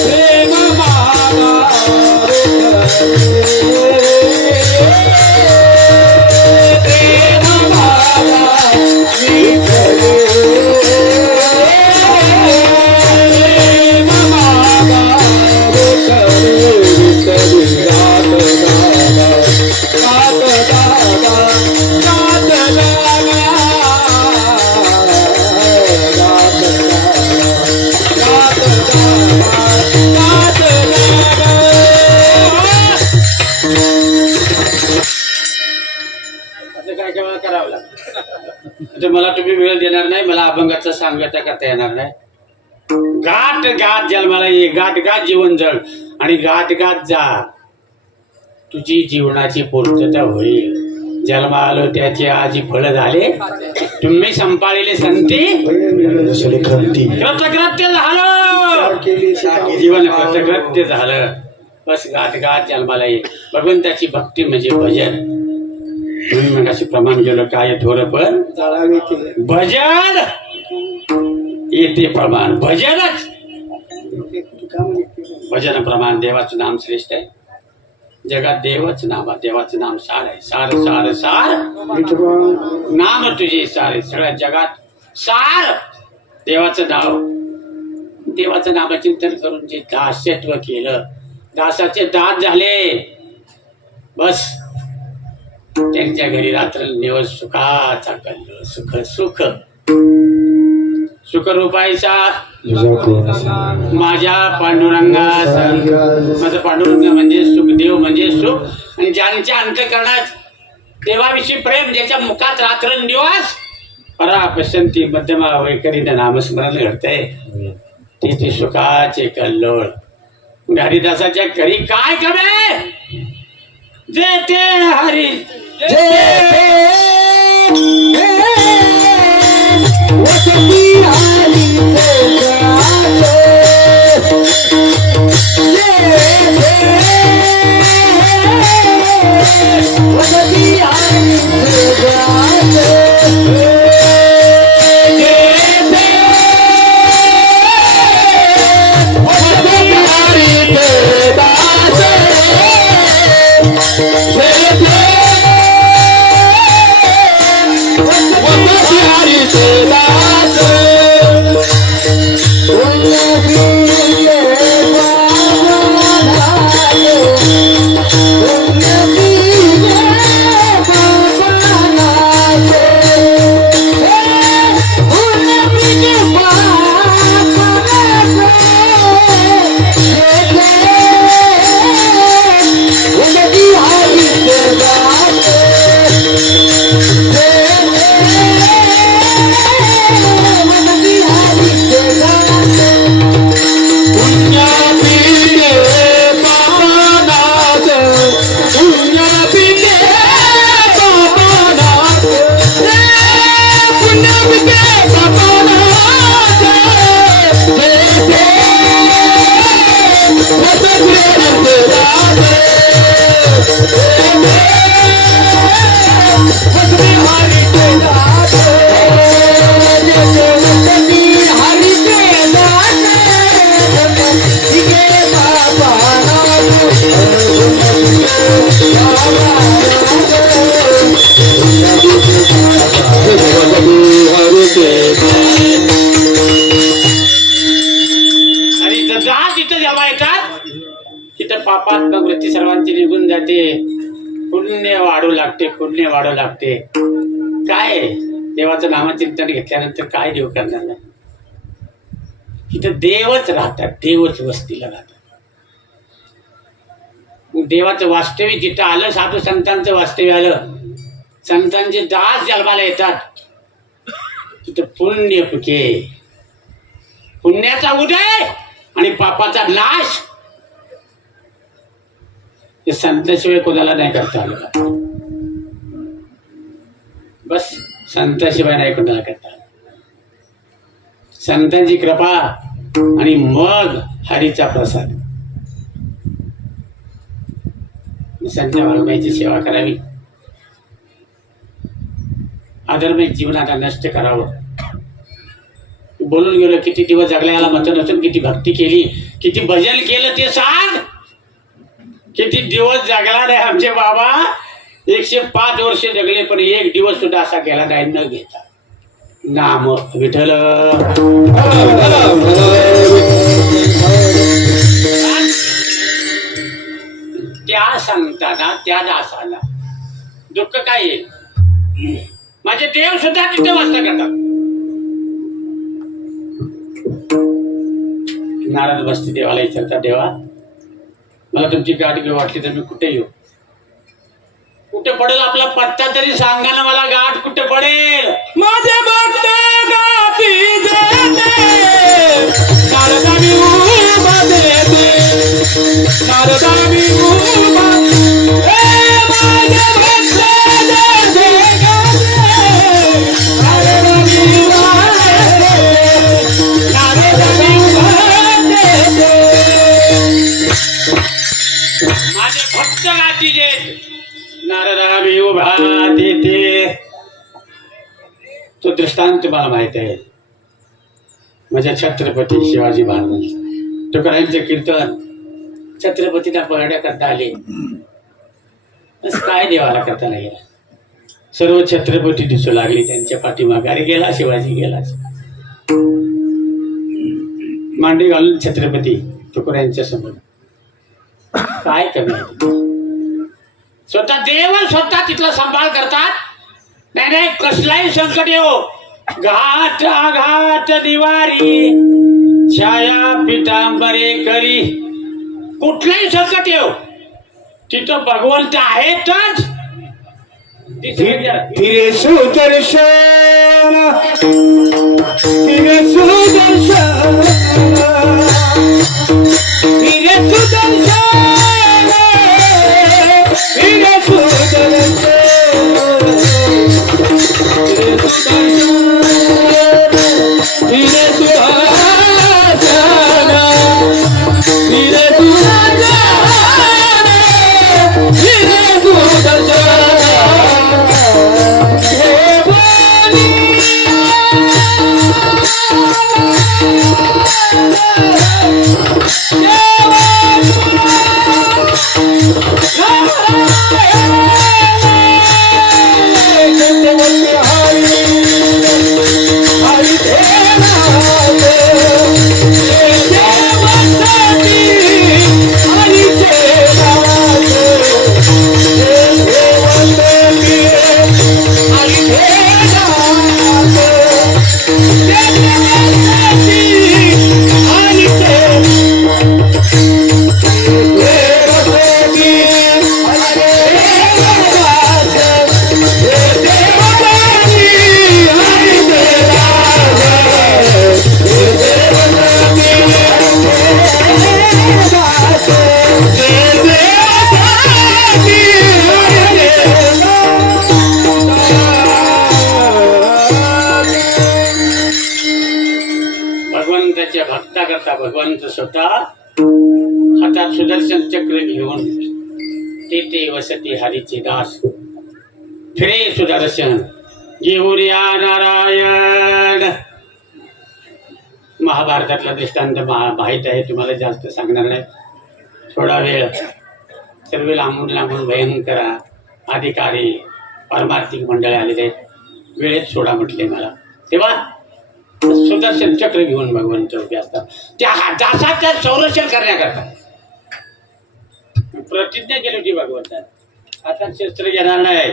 प्रेम मागा प्रेम मागा तर मला तुम्ही वेळ देणार नाही, मला अभंगाचा सांगता करता येणार नाही. गाठ गाठ जन्माला ये, गाठ गाठ जीवन जग आणि गाठ गाठ जा, तुझी जीवनाची पूर्तता होईल. जन्म आलो त्याचे आजी फळ झाले, तुम्ही संपाळलेले संती कृतकृत्य झालं, जीवन कृतकृत्य झालं. बस गाठ गाठ जन्माला ये. भगवंताची भक्ती म्हणजे भजन. म्हणून मग असे प्रमाण गेलं काय थोडं पण भजन येते प्रमाण, भजनच भजन प्रमाण. देवाचं नाम श्रेष्ठ आहे जगात, देवच नाम, देवाचं नाम सार आहे. सार सार सार नाम तुझे सारे, सगळ्या जगात सार देवाचं नाव. देवाचं नामचिंतन करून जे दास्यत्व केलं, दासाचे दास झाले, बस त्यांच्या घरी रात्र दिवस सुखाचा कल्ल, सुख सुख सुख रूपायचा माझ्या पांडुरंगाचा. माझं पांडुरंग म्हणजे सुखदेव म्हणजे सुख, आणि ज्यांच्या अंतःकरणात देवाविषयी प्रेम, ज्याच्या मुखात रात्रंदिवस परा पसंती मध्यमा वैखरीने नामस्मरण घडतंय, तिथे सुखाचे कल्लोळ. हरिदासाच्या घरी काय कमे, जे ते हरी पापात प्रवृत्ती सर्वांची निघून जाते, पुण्य वाढू लागते, पुण्य वाढू लागते. काय देवाचं नामचिंतन घेतल्यानंतर काय देव करणार नाही. इथं देवच राहतात, देवच वस्तीला राहतात. देवाचं वास्तविक जिथं आलं, साधू संतांचं वास्तव्य आलं, संतांचे दास जन्माला येतात, तिथं पुण्य पिके, पुण्याचा उदय आणि पापाचा नाश हे संताशिवाय कोणाला नाही करता आलं. बस संताशिवाय नाही कोणाला करता आलं. संतांची कृपा आणि मग हरीचा प्रसाद. संत वाङ्मयाची सेवा करावी, अधर्मिक जीवनाला नष्ट करावं. बोलून गेलो, किती दिवस जगला याला मत नसून, किती भक्ती केली, किती भजन केलं ते सांग. किती दिवस जगला नाही आमचे बाबा, 105 वर्ष जगले, पण एक दिवस सुद्धा असा गेला नाही न घेता नाम विठ्ठल. त्या संतांना, त्या दासाला दुःख काय येईल. माझे देव सुद्धा तिथे वाचता करतात. नारद बसते देवाला विचारतात, देवा मला तुमची गाठ घेऊ वाटली तर मी कुठे येऊ. कुठे पडेल आपला पत्ता तरी सांगा ना मला, गाठ कुठे पडेल? माझे भक्त गाती जेते नारदा मी उभा देते नारदा मी उभा माझे भक्त जेते नारदा मी उभा नारदा मी उभा देते माझे भक्त गाठी देत नारदा मी उभा देते. तो दृष्टांत मला माहित आहे. माझ्या छत्रपती शिवाजी महाराजांचा तुकारामांचे कीर्तन छत्रपतीला पहाड्या करता आले, बस काय देवाला करता नाही गेला. सर्व छत्रपती दिसू लागले त्यांच्या पाठीमागे. अरे गेला शिवाजी गेलाच. मांडी घालून छत्रपती तुकारामांच्या समोर काय कमी आहे? स्वतः देव स्वतः तिथला सांभाळ करतात. नाही नाही कसलाही संकट येऊ, घाट आघात निवारी छाया पितांबरे करी, कुठलाही संकट येऊ तिथं भगवंत आहेतच. फिरे सुदर्शन फिरे सुदर्शन फिरे सुदर्शन फिरे सुदर्शन फिरे सुदर्शन फिरे सुदर्शन फिरे सुदर्शन फिरे भगवंताच्या भक्ता करता भगवंत स्वतः हातात सुदर्शन चक्र घेऊन तेथे वसती हरीचे दास. फिरे सुदर्शन घेऊन या नारायण. महाभारतातला दृष्टांत माहीत आहे तुम्हाला, जास्त सांगणार नाही. थोडा वेळ सर्व लांबून लांबून भयंकर अधिकारी परमार्थिक मंडळी आलेले आहेत. वेळेत सोडा म्हटले मला. तेव्हा सुदर्शन चक्र घेऊन भगवंत उभे असतात. त्या दासाच्या संरक्षण करण्याकरता प्रतिज्ञा केली होती भगवंताने, आता शस्त्र घेणार नाही.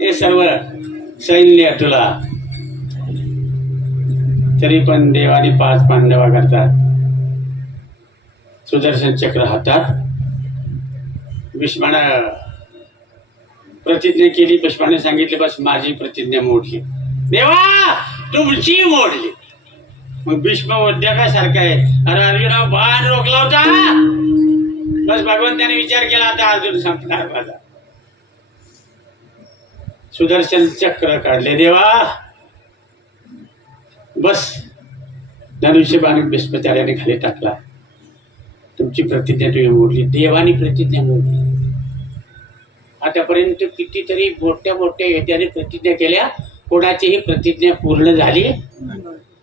ते सर्व सैन्य तुला, तरी पण देवाने 5 पांडवा करतात. सुदर्शन चक्र हातात. भीष्मानं प्रतिज्ञा केली. भीष्माने सांगितले बस माझी प्रतिज्ञा मोडली. देवा तुमची मोडली. मग भीष्म उद्योगासारखा आहे. अरे अर्जुना बाण रोखला होता. बस भगवंताने विचार केला आता अर्जुन संपणार माझा. सुदर्शन चक्र काढले. देवा बस धनुष्यबाण भीष्माचार्याने खाली टाकला. तुमची प्रतिज्ञा तुम्ही मोडली. देवानी प्रतिज्ञा मोडली. आतापर्यंत कितीतरी मोठ्या मोठ्या योद्ध्याने प्रतिज्ञा केल्या, कोणाचीही प्रतिज्ञा पूर्ण झाली?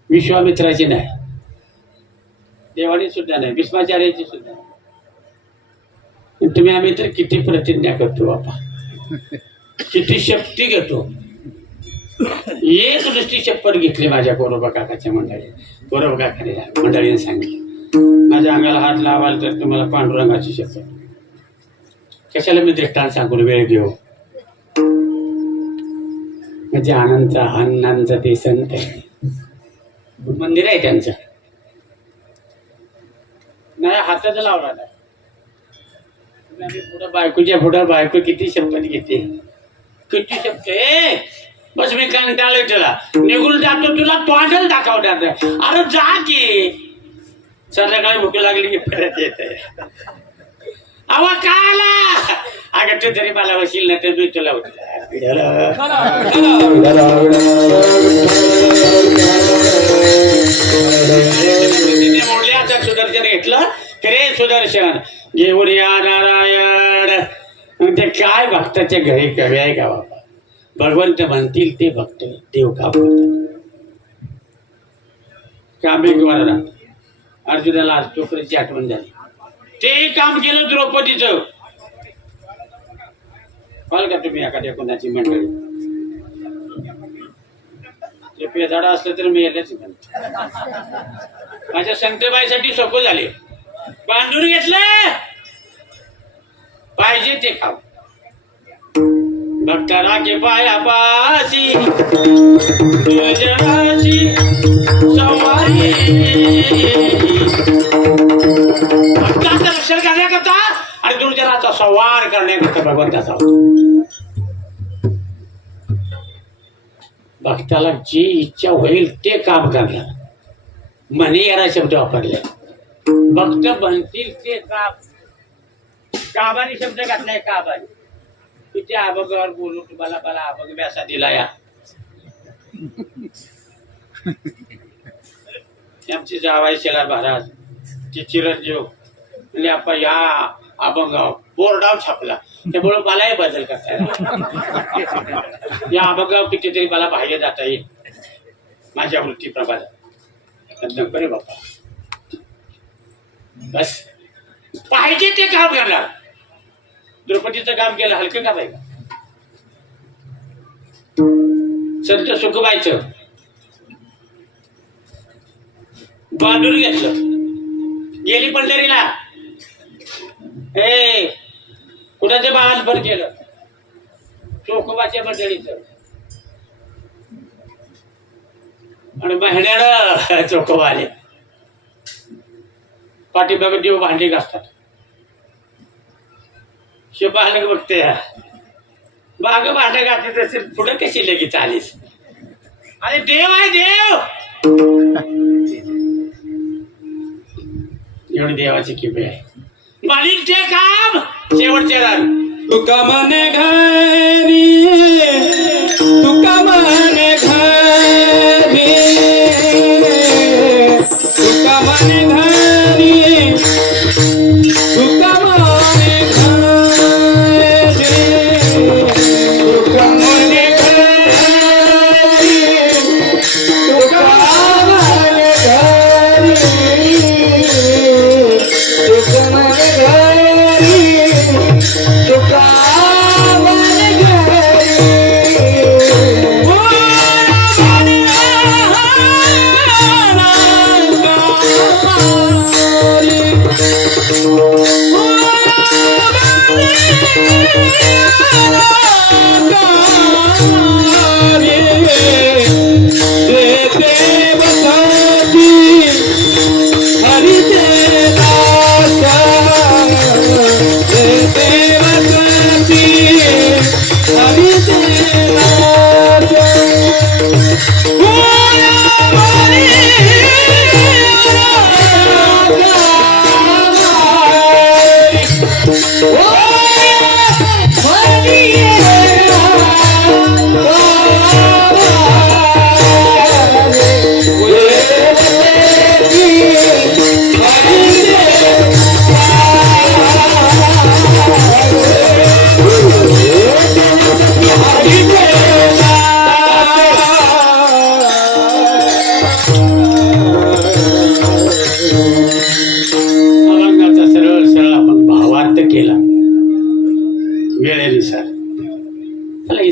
विश्वामित्राची नाही, देवानी सुद्धा नाही, भीष्माचार्याची सुद्धा नाही. तुम्ही आम्ही तर किती प्रतिज्ञा करतो बापा, किती शक्ती घेतो. एक नुसती शपथ घेतली माझ्या कौरव काकाच्या कौरव काकाने मंडळीने सांगितलं माझ्या अंगाला हात लावाल तर तुम्हाला पांडुरंगाची शपथ. कशाला मी दृष्टांत सांगून वेळ घेऊ. म्हणजे आनंदचा ते संत आहे, मंदिर आहे त्यांचं. नाही हाताचं लावला नाही, पुढं बायकोच्या पुढं बायको किती शपथ घेते, किती शब्द ए बस मी कंटाळलोय तुला, निघून जातो, तुला तोंडच दाखवणार नाही. अरे जा की, संध्याकाळी भूक लागली की परत येते. अव काला अगं तू तरी मला वशील ना तर मी तुला मोडल्याचं सुदर्शन घेतलं. रे सुदर्शन घेऊन या नारायण. ते काय भक्ताच्या घरी कवी आहे का बाबा, भगवंत म्हणतील ते भक्त देव काम करतात. कामेश्वराला अर्जुनाला आज चोकरीची आठवण झाली, ते काम केलं द्रौपदीचं. कॉल का तुम्ही एखाद्या कोणाची मंडळी, ते पेजाडा असलं तर मी येण्याच माझ्या संतबाईसाठी सोपं झाले. बांधून घेतलं पाहिजे ते खाऊ, भक्ताला के पाया पाशी तुझ्याशी सवारी. भक्ताचं रक्षण करण्याकरता आणि दुर्जनाचा संवार करण्याकरता भगवंताचा भक्ताला जी इच्छा होईल ते काम करणार. म्हणे याला शब्द वापरले, भक्त बनतील ते काम. काबारी शब्द घातलाय, काबारी तिथे अभंगावर बोलू तुम्हाला, मला अभंग असा दिला या. आमची जावाई शेलार महाराज ती चिरंजीव म्हणजे आपण या अभंग बोर्डावर छापला, त्यामुळे मलाही बदल करता येईल. या अभंगावर कितीतरी मला बाहेर जाता येईल माझ्या वृत्तीप्रमाणे. नको बापा, बस पाहिजे ते काम करणार. द्रौपदीचं काम केलं हलकं का पाहिजे. संत सुखबाईचं बांधून घेतलं, गेली पंढरीला. हे कुणाचं बाळांपण केलं, चोखोबाच्या मंडळीचं. आणि महिन्यानं चोखोबा आले, पाठीमागे देव भांडी घासतात. शिवबालक बघते बाग भांडे घातली असेल, पुढे कशी लगेच आलीस. अरे देव आहे देव, एवढी देवाची किमती आहे. मालिक ते काम शेवटचे रान. तुका मने घरी, तुका मने घरी, तुका मने घरी, तुका मने घरी, तुका मने घरी, तुका मने घरी, तुका मने घरी, तुका मने घरी.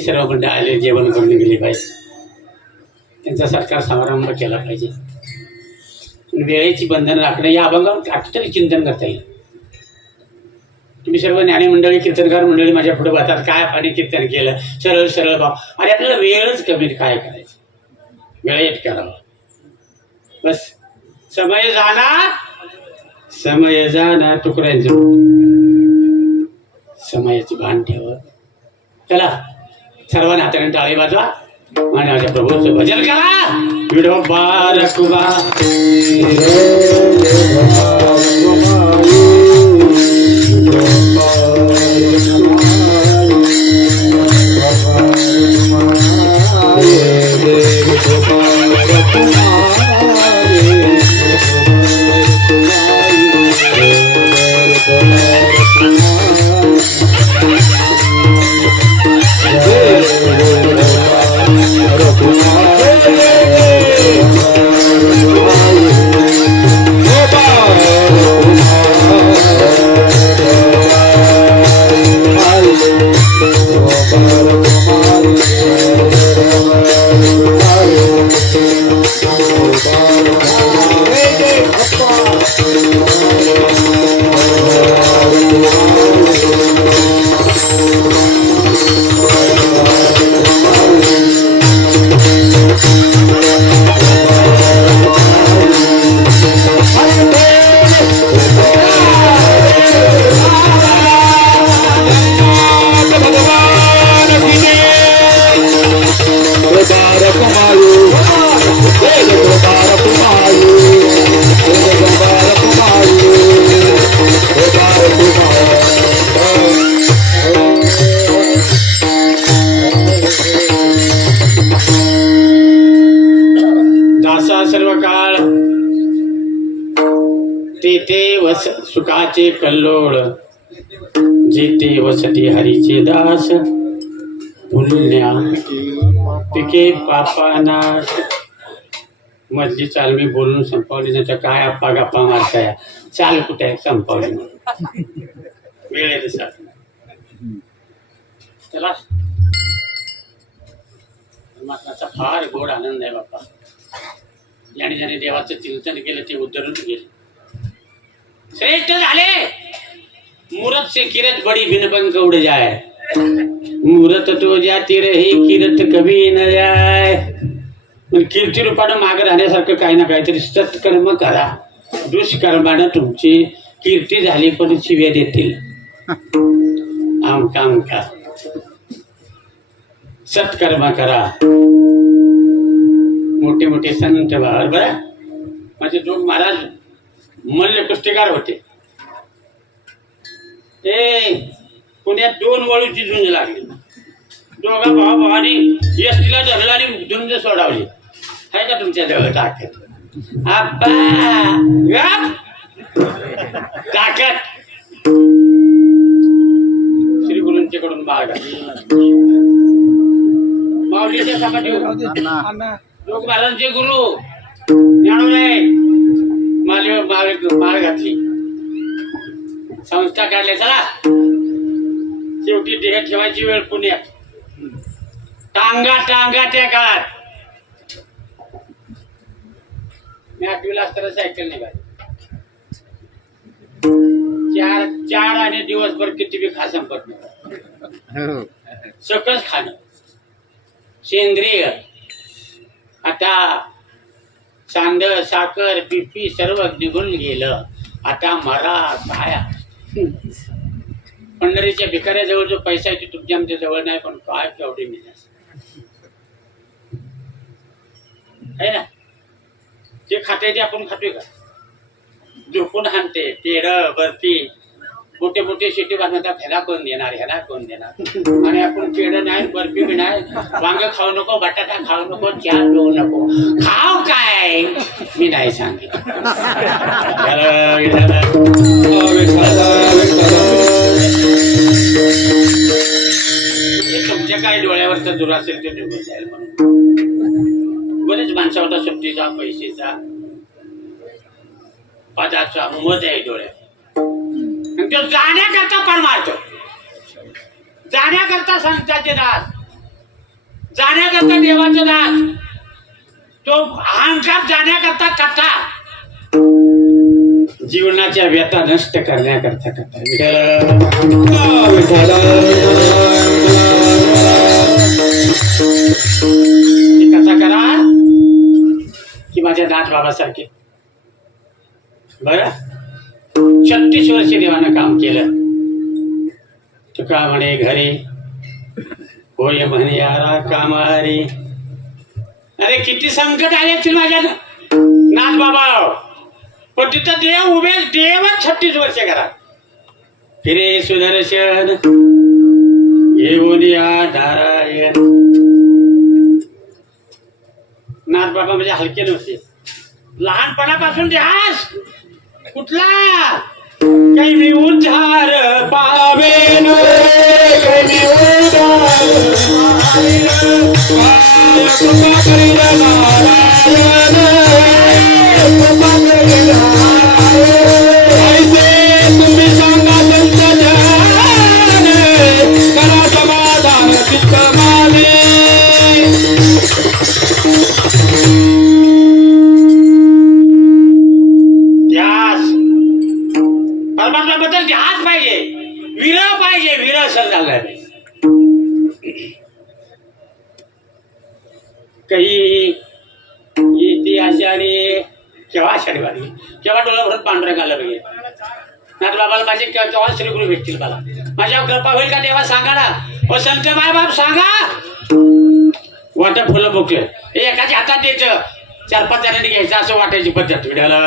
सर्व मंडळ आले, जेवण करून गेले पाहिजे, त्यांचा सत्कार समारंभ केला पाहिजे. वेळेची बंधन राखणं या अभंगावर काहीतरी चिंतन करता येईल. तुम्ही सर्व ज्ञानी मंडळी, कीर्तनकार मंडळी माझ्या पुढे बघतात, काय पाणी कीर्तन केलं, सरळ सरळ भाव. अरे आपल्याला वेळच कमी, काय करायचं, वेळेत करावं. बस समय जाणार, समय जाणार. तुकड्यांचं समयाची भान ठेव. चला सर्वांनी हाताने टाळी वाजवा आणि माझ्या प्रभूचं भजन करा. विडोबा रखुबा सुखाचे कल्लोळ जेते वसती हरीचे दास पुण्या पिके पापानाश. मधली चाल मी बोलून संपवली नाही तर काय अप्पा गप्पा मारताय. चाल कुठे आहे संपवली वेळ आहे तसा. चला परमात्माचा फार गोड आनंद आहे बाप्पा. ज्याने ज्याने देवाचं चिंतन केलं ते उतरून गेले श्रेष्ठ झाले. मूरत से किरत बड़ी बिनपंख उड़ जाए. मूरत तो जाती रही किरत कभी न जाय. कीर्ती रूपानं मागे राहण्यासारखं काही ना काहीतरी सत्कर्म करा. दुष्कर्मानं तुमची कीर्ती झाली पण शिव्या देतील. आमका आमका सत्कर्म करा. मोठे मोठे संत बरं माझे जोग महाराज मल्ल कुस्तीगार होते. ते पुण्यात 2 वळूची झुंज लागली. दोघा भावाभावानी एसटीला धरला आणि झुंज सोडवली. आहे का तुमच्या जवळ ताकद? ताकद श्री गुरूंच्याकडून मागा. माऊलीच्या समाधी जोग महाराजांचे गुरु ज्ञानोबा माळ घातली. संस्था काढल्या. चला शेवटी देह ठेवायची वेळ पुण्यात. टांगा टांगा त्या काळात मी 8वीला असताना सायकल निघाली. 4 आणि दिवसभर किती बी खा संपत नाही. सकस खाणं सेंद्रिय. आता चांद साखर पिपी सर्व निघून गेलं. आता मरा काय. पंढरीच्या भिकाऱ्याजवळ जो पैसा आहे तो तुमच्या आमच्या जवळ नाही. पण काय केवढी मिळास आहे ना. ते खाते ते आपण खातोय का? झोपून हाणते. पेढ बर्फी मोठे मोठे शेती बांधतात. ह्याला कोण देणार ह्याला कोण देणार. आणि आपण पेढ नाही बर्फी बी नाही. वांग खाऊ नको बटाटा खाऊ नको चहा पिऊ नको. खाऊ काय मी नाही सांगितलं. तुमच्या काय डोळ्यावरचा दूर असेल ते निघून जाईल म्हणून. बरेच माणसा होता सुट्टीचा पैसेचा पदाचा मध आहे डोळ्यात. तो जाण्याकरता परमार्थ. जाण्याकरता संतांचे दास. जाण्याकरता देवाचे दास. तो अहंकार जाण्याकरता कथा. जीवनाच्या व्यथा नष्ट करण्याकरता कथा. कथा करा की माझ्या नाथ बाबासारखे. बरं 36 वर्ष देवानं काम केलं. तुका म्हणे घरी होय म्हणे यारा कामारी. अरे किती संकट आले असतील माझ्या नाथ बाबा, पण तिथं देव उभे, देवच 36 वर्ष करा फिरे सुदर्शन येऊन या नारायण. नाथ बाबा म्हणजे हलके नव्हते. लहानपणापासून ध्यास कुठला काही मी उद्धार पावेन, काही मी उद्धार पावेन, कृपा करील नारायण, कृपा करील नारायण. ऐसे तुम्ही सांगा त्यांचं ध्यान, करा समाधान चित्त माने. परमात्म्याबद्दल ध्यास पाहिजे, विरह पाहिजे, विरह सर झाला काही येते आषाढी. केव्हा आषाढी वाढली, केव्हा डोळा भरून पांढऱ्या घालर गेले. नाथ बाबाला माझे केव्हा श्रीगुरु भेटतील मला, माझ्यावर कृपा होईल का देवा सांगा ना. ओ संत माय बाप सांगा. वाटा फुलं बुकले एकाच्या हातात द्यायचं, 4-5 जणांनी घ्यायचं असं वाटायची पद्धत. विड्याला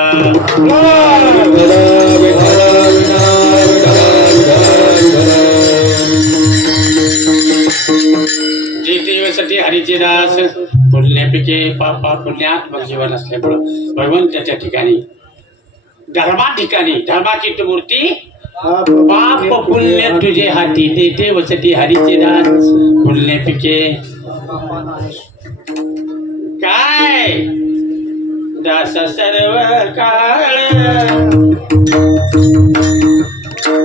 जे देवासाठी हरीचे दास पुण्यापैकी पापा पुण्यात्मक जीवन असल्यामुळं भगवंताच्या ठिकाणी धर्मा ठिकाणी धर्माची तू मूर्ती पाप पुण्य तुझे हाती देते वसती हरीचे दास पुण्यापैकी काय दास सर्व काळ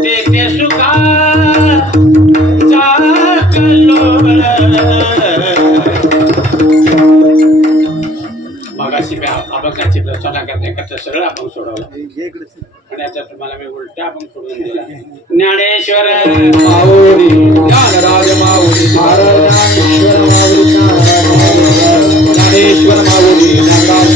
देते सुखा मगाशी मी अभंगाची रचना करण्याकरता सरळ आपण सोडवला आणि आता तुम्हाला मी उलटा अभंग सोडून दिला. ज्ञानेश्वर माऊली ज्ञानराज माऊली ज्ञानेश्वर माऊली ज्ञानेश्वर माऊली ज्ञानराज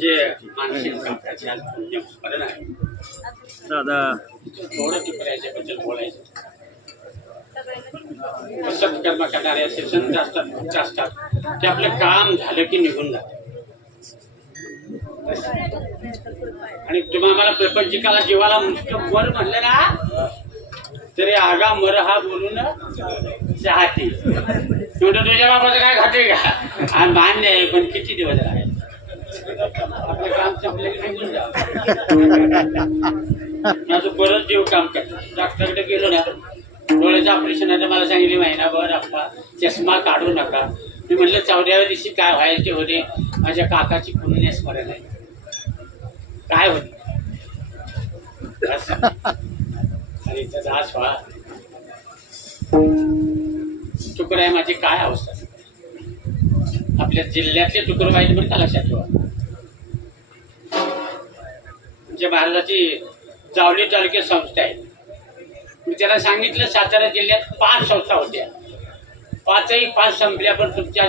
जे मानसिक पुण्य आहे दादा थोडं याच्याबद्दल बोलायचं. सत्कर्म करणारे असे संत असतात, भक्त असतात, ते आपलं काम झालं की निघून जातात. आणि तुम्हाला मला प्रपंचिकाला जीवाला नुसतं वर म्हणलं ना तरी आगा मर हा बोलून चाहते. तुझ्या बाबाचं काय खाते का आणि मान्य आहे, पण किती दिवस आहे आपलं काम संपलं की निघून जा. माझं बरंच देव काम करतात. डॉक्टरकडे गेलो ना, डोळ्याचं ऑपरेशन आहे, मला सांगितले महिनाभर आपला चष्मा काढू नका. मी म्हटलं 14व्या दिवशी काय व्हायचे होते, माझ्या काकाची पुण्यस्मरण आहे. काय होते हरीचा दास व्हा. तुकडा आहे माझी काय अवस्था. आपल्या जिल्ह्यातले तुकडं वाईट बरं का लक्षात ठेवा. म्हणजे महाराजाची जावली तालुक्यात संस्था आहे. मी त्याला सांगितलं सातारा जिल्ह्यात 5 संस्था होत्या, 5 संपल्या, पण तुमच्या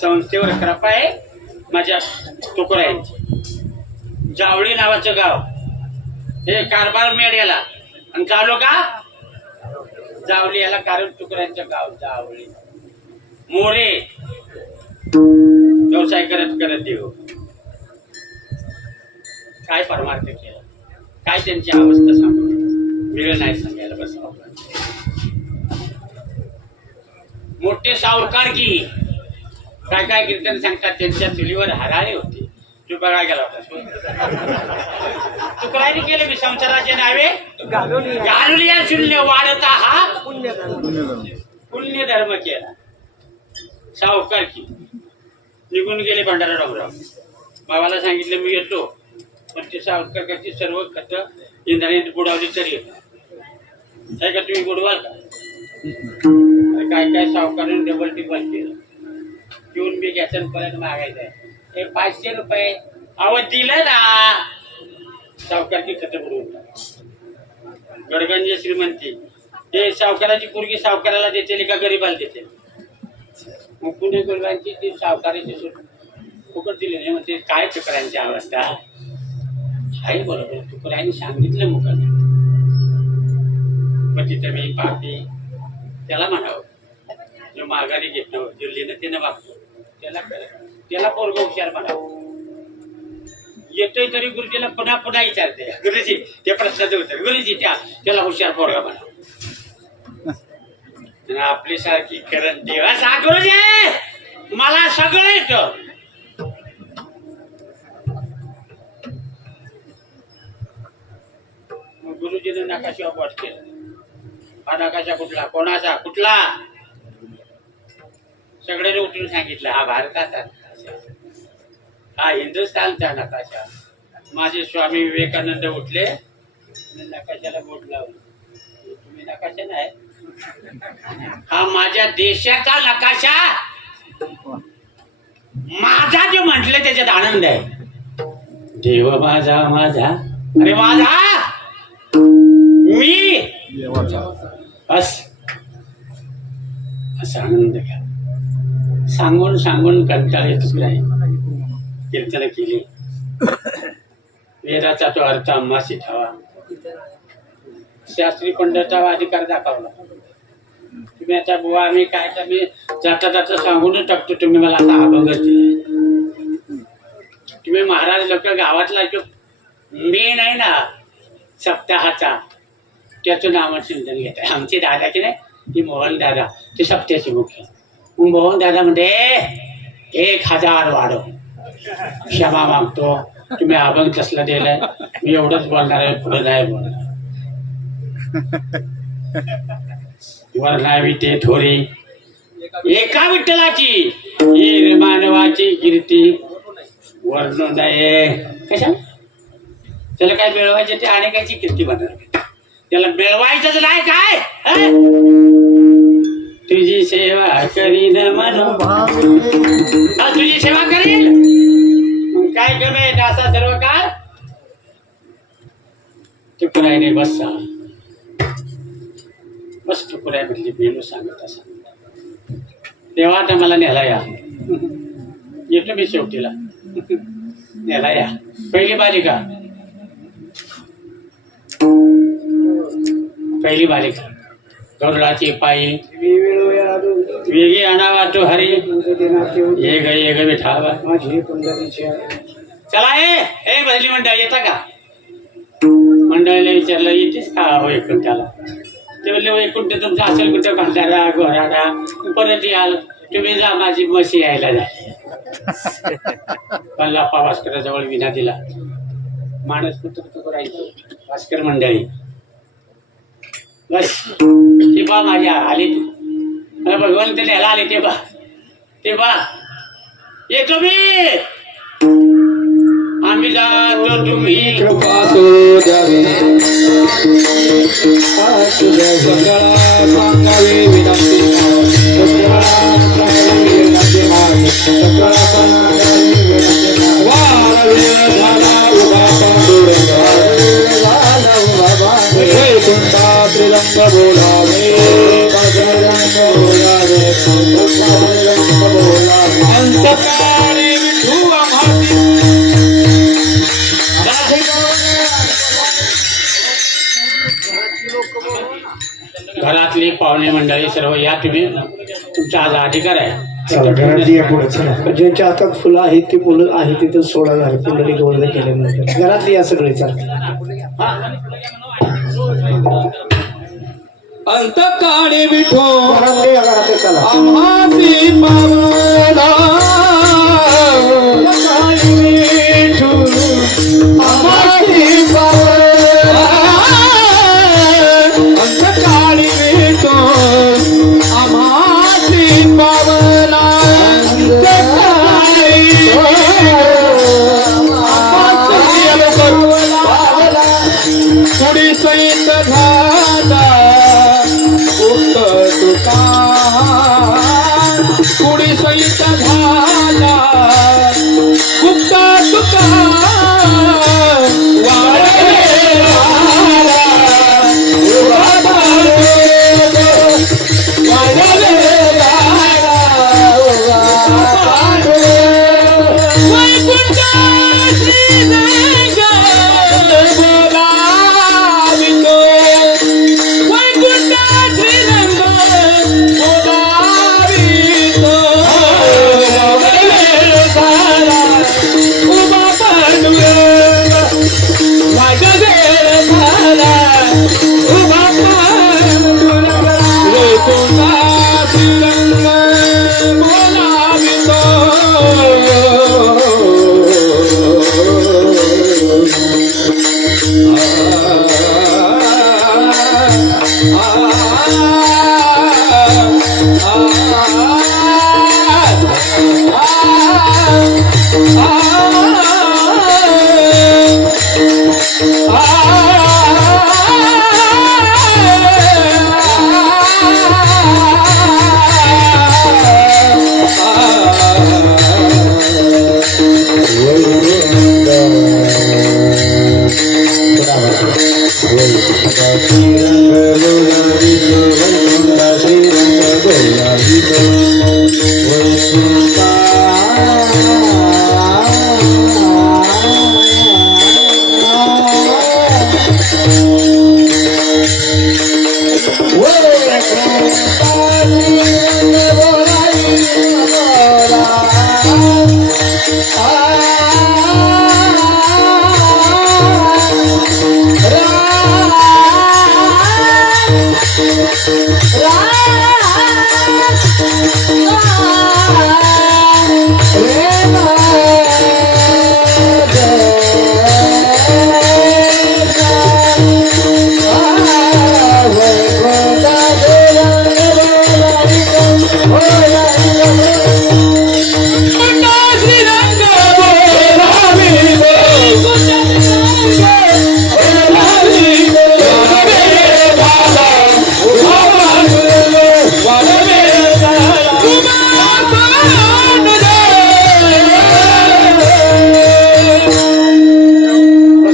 संस्थेवर कृपा आहे माझ्या तुकडा. जावळी नावाचं गाव हे कारभार मेड याला आणि तालुका जावली याला, कारण तुकड्यांचं गाव जावळी. मोरे व्यवसाय करत करत देव काय परमार्थ केला, काय त्यांची अवस्था सांगू वेळ नाही सांगायला. बस मोठे सावकार की काय काय कीर्तन सांगतात, त्यांच्या चुलीवर हराळे होते. तू बघायला गेला होता. तू काय केले मी संसाराचे नावे घालूया शून्य वाढता हा पुण्य धर्म केला. सावकार की निघून गेले भंडारा डोंगराव. बाबाला सांगितलं मी येतो, पण ते सावकारची सर्व खत इंधनाने बुडावली तरी काय का तुम्ही बुडवाल का. काय काय सावकाराने डबल टिबल केलं. घेऊन बी घ्यायचं परत मागायचंय. हे 500 रुपये अव दिलं ना. सावकारची खत बुडवून गडगंज श्रीमंती. हे सावकाराची पोरगी सावकाराला देते का गरीबाला देते. मग पुणेकरांची ती सावकाराची फुकट दिली नाही. मग ते काय तुकड्यांची अवस्था आहे. बरोबर तुकड्यांनी सांगितलं मुखाने, पण तिथं मी पापी त्याला म्हणावं, जो माघारी घेतो जो लिहिणं वागतो त्याला पोरग हुशार म्हणावं. येतोय तरी गुरुजीला पुन्हा पुन्हा विचारते, गुरुजी त्या प्रश्नाचं उत्तर, गुरुजी त्याला हुशार पोरगा म्हणावं. आपली सारखी करण देवा सा गुरुजी मला सगळं येतं. मग गुरुजीने नकाशा वाट केला. हा नकाशा कुठला, कोणाचा, कुठला? सगळ्यांनी उठून सांगितलं हा भारताचा नकाशा, हा हिंदुस्थानचा नकाशा. माझे स्वामी विवेकानंद उठले, नकाशाला बोट लावलं. तुम्ही नकाशा नाही, हा माझ्या देशाचा नकाशा. माझा जे म्हटलं त्याच्यात आनंद आहे. देव माझा माझा, अरे माझा मी असा आनंद घ्या. सांगून सांगून कंटाळे तुकडे कीर्तन केली. वेदाचा तो अर्थ आम्हासी ठावा, शास्त्री पंडितावा अधिकार दाखवला. तुम्ही आता बुवा आम्ही काय तर मी जाता जाता सांगूनच टाकतो. तुम्ही मला आता अभंग दिले. तुम्ही महाराज लोक गावातला जो मेन आहे ना सप्ताहाचा, त्याचं नामचिंतन घेत आहे. आमचे दादा की नाही, ती मोहन दादा, ते सप्त्याचे मुख्य. मग मोहन दादा म्हणते 1000 वाढव, क्षमा मागतो. तुम्ही अभंग तसला दिलाय, मी एवढंच बोलणार आहे, पुढे नाही बोलणार. वर नावी ते थोरी एका विठ्ठलाची ही मानवाची कीर्ती वर्णन आहे. कशा त्याला काय मिळवायचे, ते अनेकाची कीर्ती बनणार. त्याला मिळवायचंच नाही काय, तुझी सेवा करीन म्हणून, तुझी सेवा करील. मग काय कमी असा सर्व काळ तुकराय नाही. बसा बस तुकराय म्हटली बेलू सांगत असा. तेव्हा आता मला नेला या, येतो मी शेवटीला. नेला या. पहिली बालिका, पहिली बालिका गरुडाची पायी वेगी आणावा तो हरी, ये ग विठावा माझी पंढरीची. चला ए बदली मंडळ येता का? मंडळीला विचारलं येतेच का हो एकूण? ते म्हणले एकूण ते तुमचं असेल कुठं घालणारा घोराडा, परत याल तुम्ही जा, माझी म्हशी यायला झाली. कल्लाप्पा भास्कराजवळ विना दिला. मानस पुत्र करायचं भास्कर मंडळी. बस ते बा माझ्या आली, भगवान ते न्यायला आले. ते बा येतो मी, आम्ही जातो तुम्ही कृपा तो द्यावी, सगळा सांगावी विनंती, सगळा सांगावी विनंती माझी, सगळा सांगावी विनंती. वार वेळ झाला उभा पांडुरंगा, झाला उभा पांडुरंगा, वैकुंठा श्रीरंग बोलावे, श्रीरंग बोलावे, श्रीरंग बोलावे. अंतकाळी विठू आम्हासी घरातली पाहुणे मंडळी सर्व या, तुम्ही तुमचा आज अधिकार आहे. ज्यांच्या हातात फुलं आहेत ते फुलं आहे तिथं सोडा झाले, पुंडली गोळा केल्यानंतर घरातली या सगळे अंतकाळी विठो चला आम्हासी पावला, विठू आम्हासी पावला, अंतकाळी विठो आम्हासी पावला, पुढी सहित झाला उक्त तुका, पुढी सहित झाला उक्त तुका, वाढले वाढले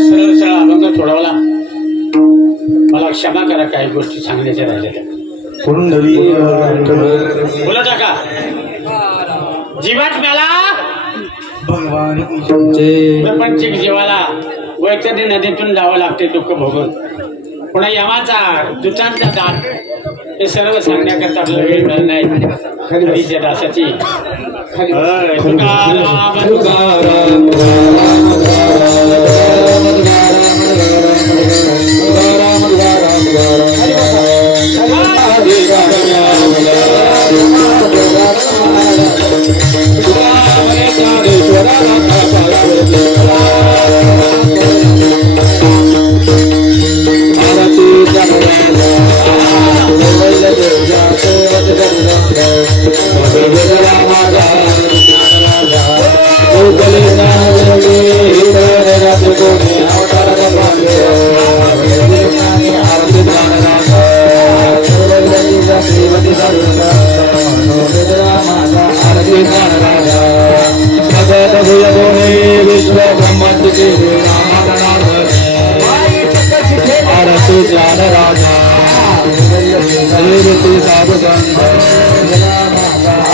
सरळ सरळ अभंग सोडवला. मला क्षमा करा, काही गोष्टी सांगण्याच्या राहिल्या. बोला टाका. जीवात मेला प्रपंचिक जीवाला वैतरणी नदीतून जावं लागते दुःख भोगून. पुन्हा यमाचा दुटांचा दाट हे सर्व सांगण्याकरता आपल्याला वेळ मिळत नाही. हरीच्या दासाची तुकाराम तुकाराम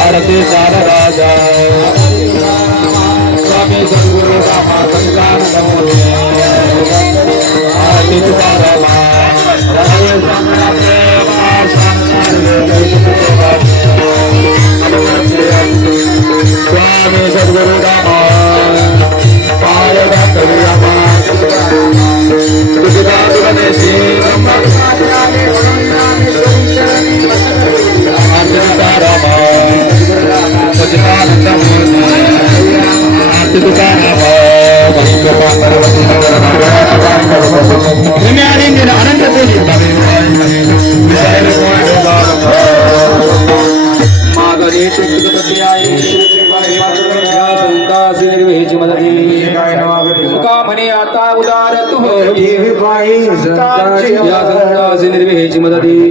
आरती सार राजा स्वामी सद्गुरु रामा संगान आरती तुकाराम स्वामी सद्गुरु रामा पाय कवि रामा तुझदास गणेशी म्हणे आता उदार तू निर्वेची मदती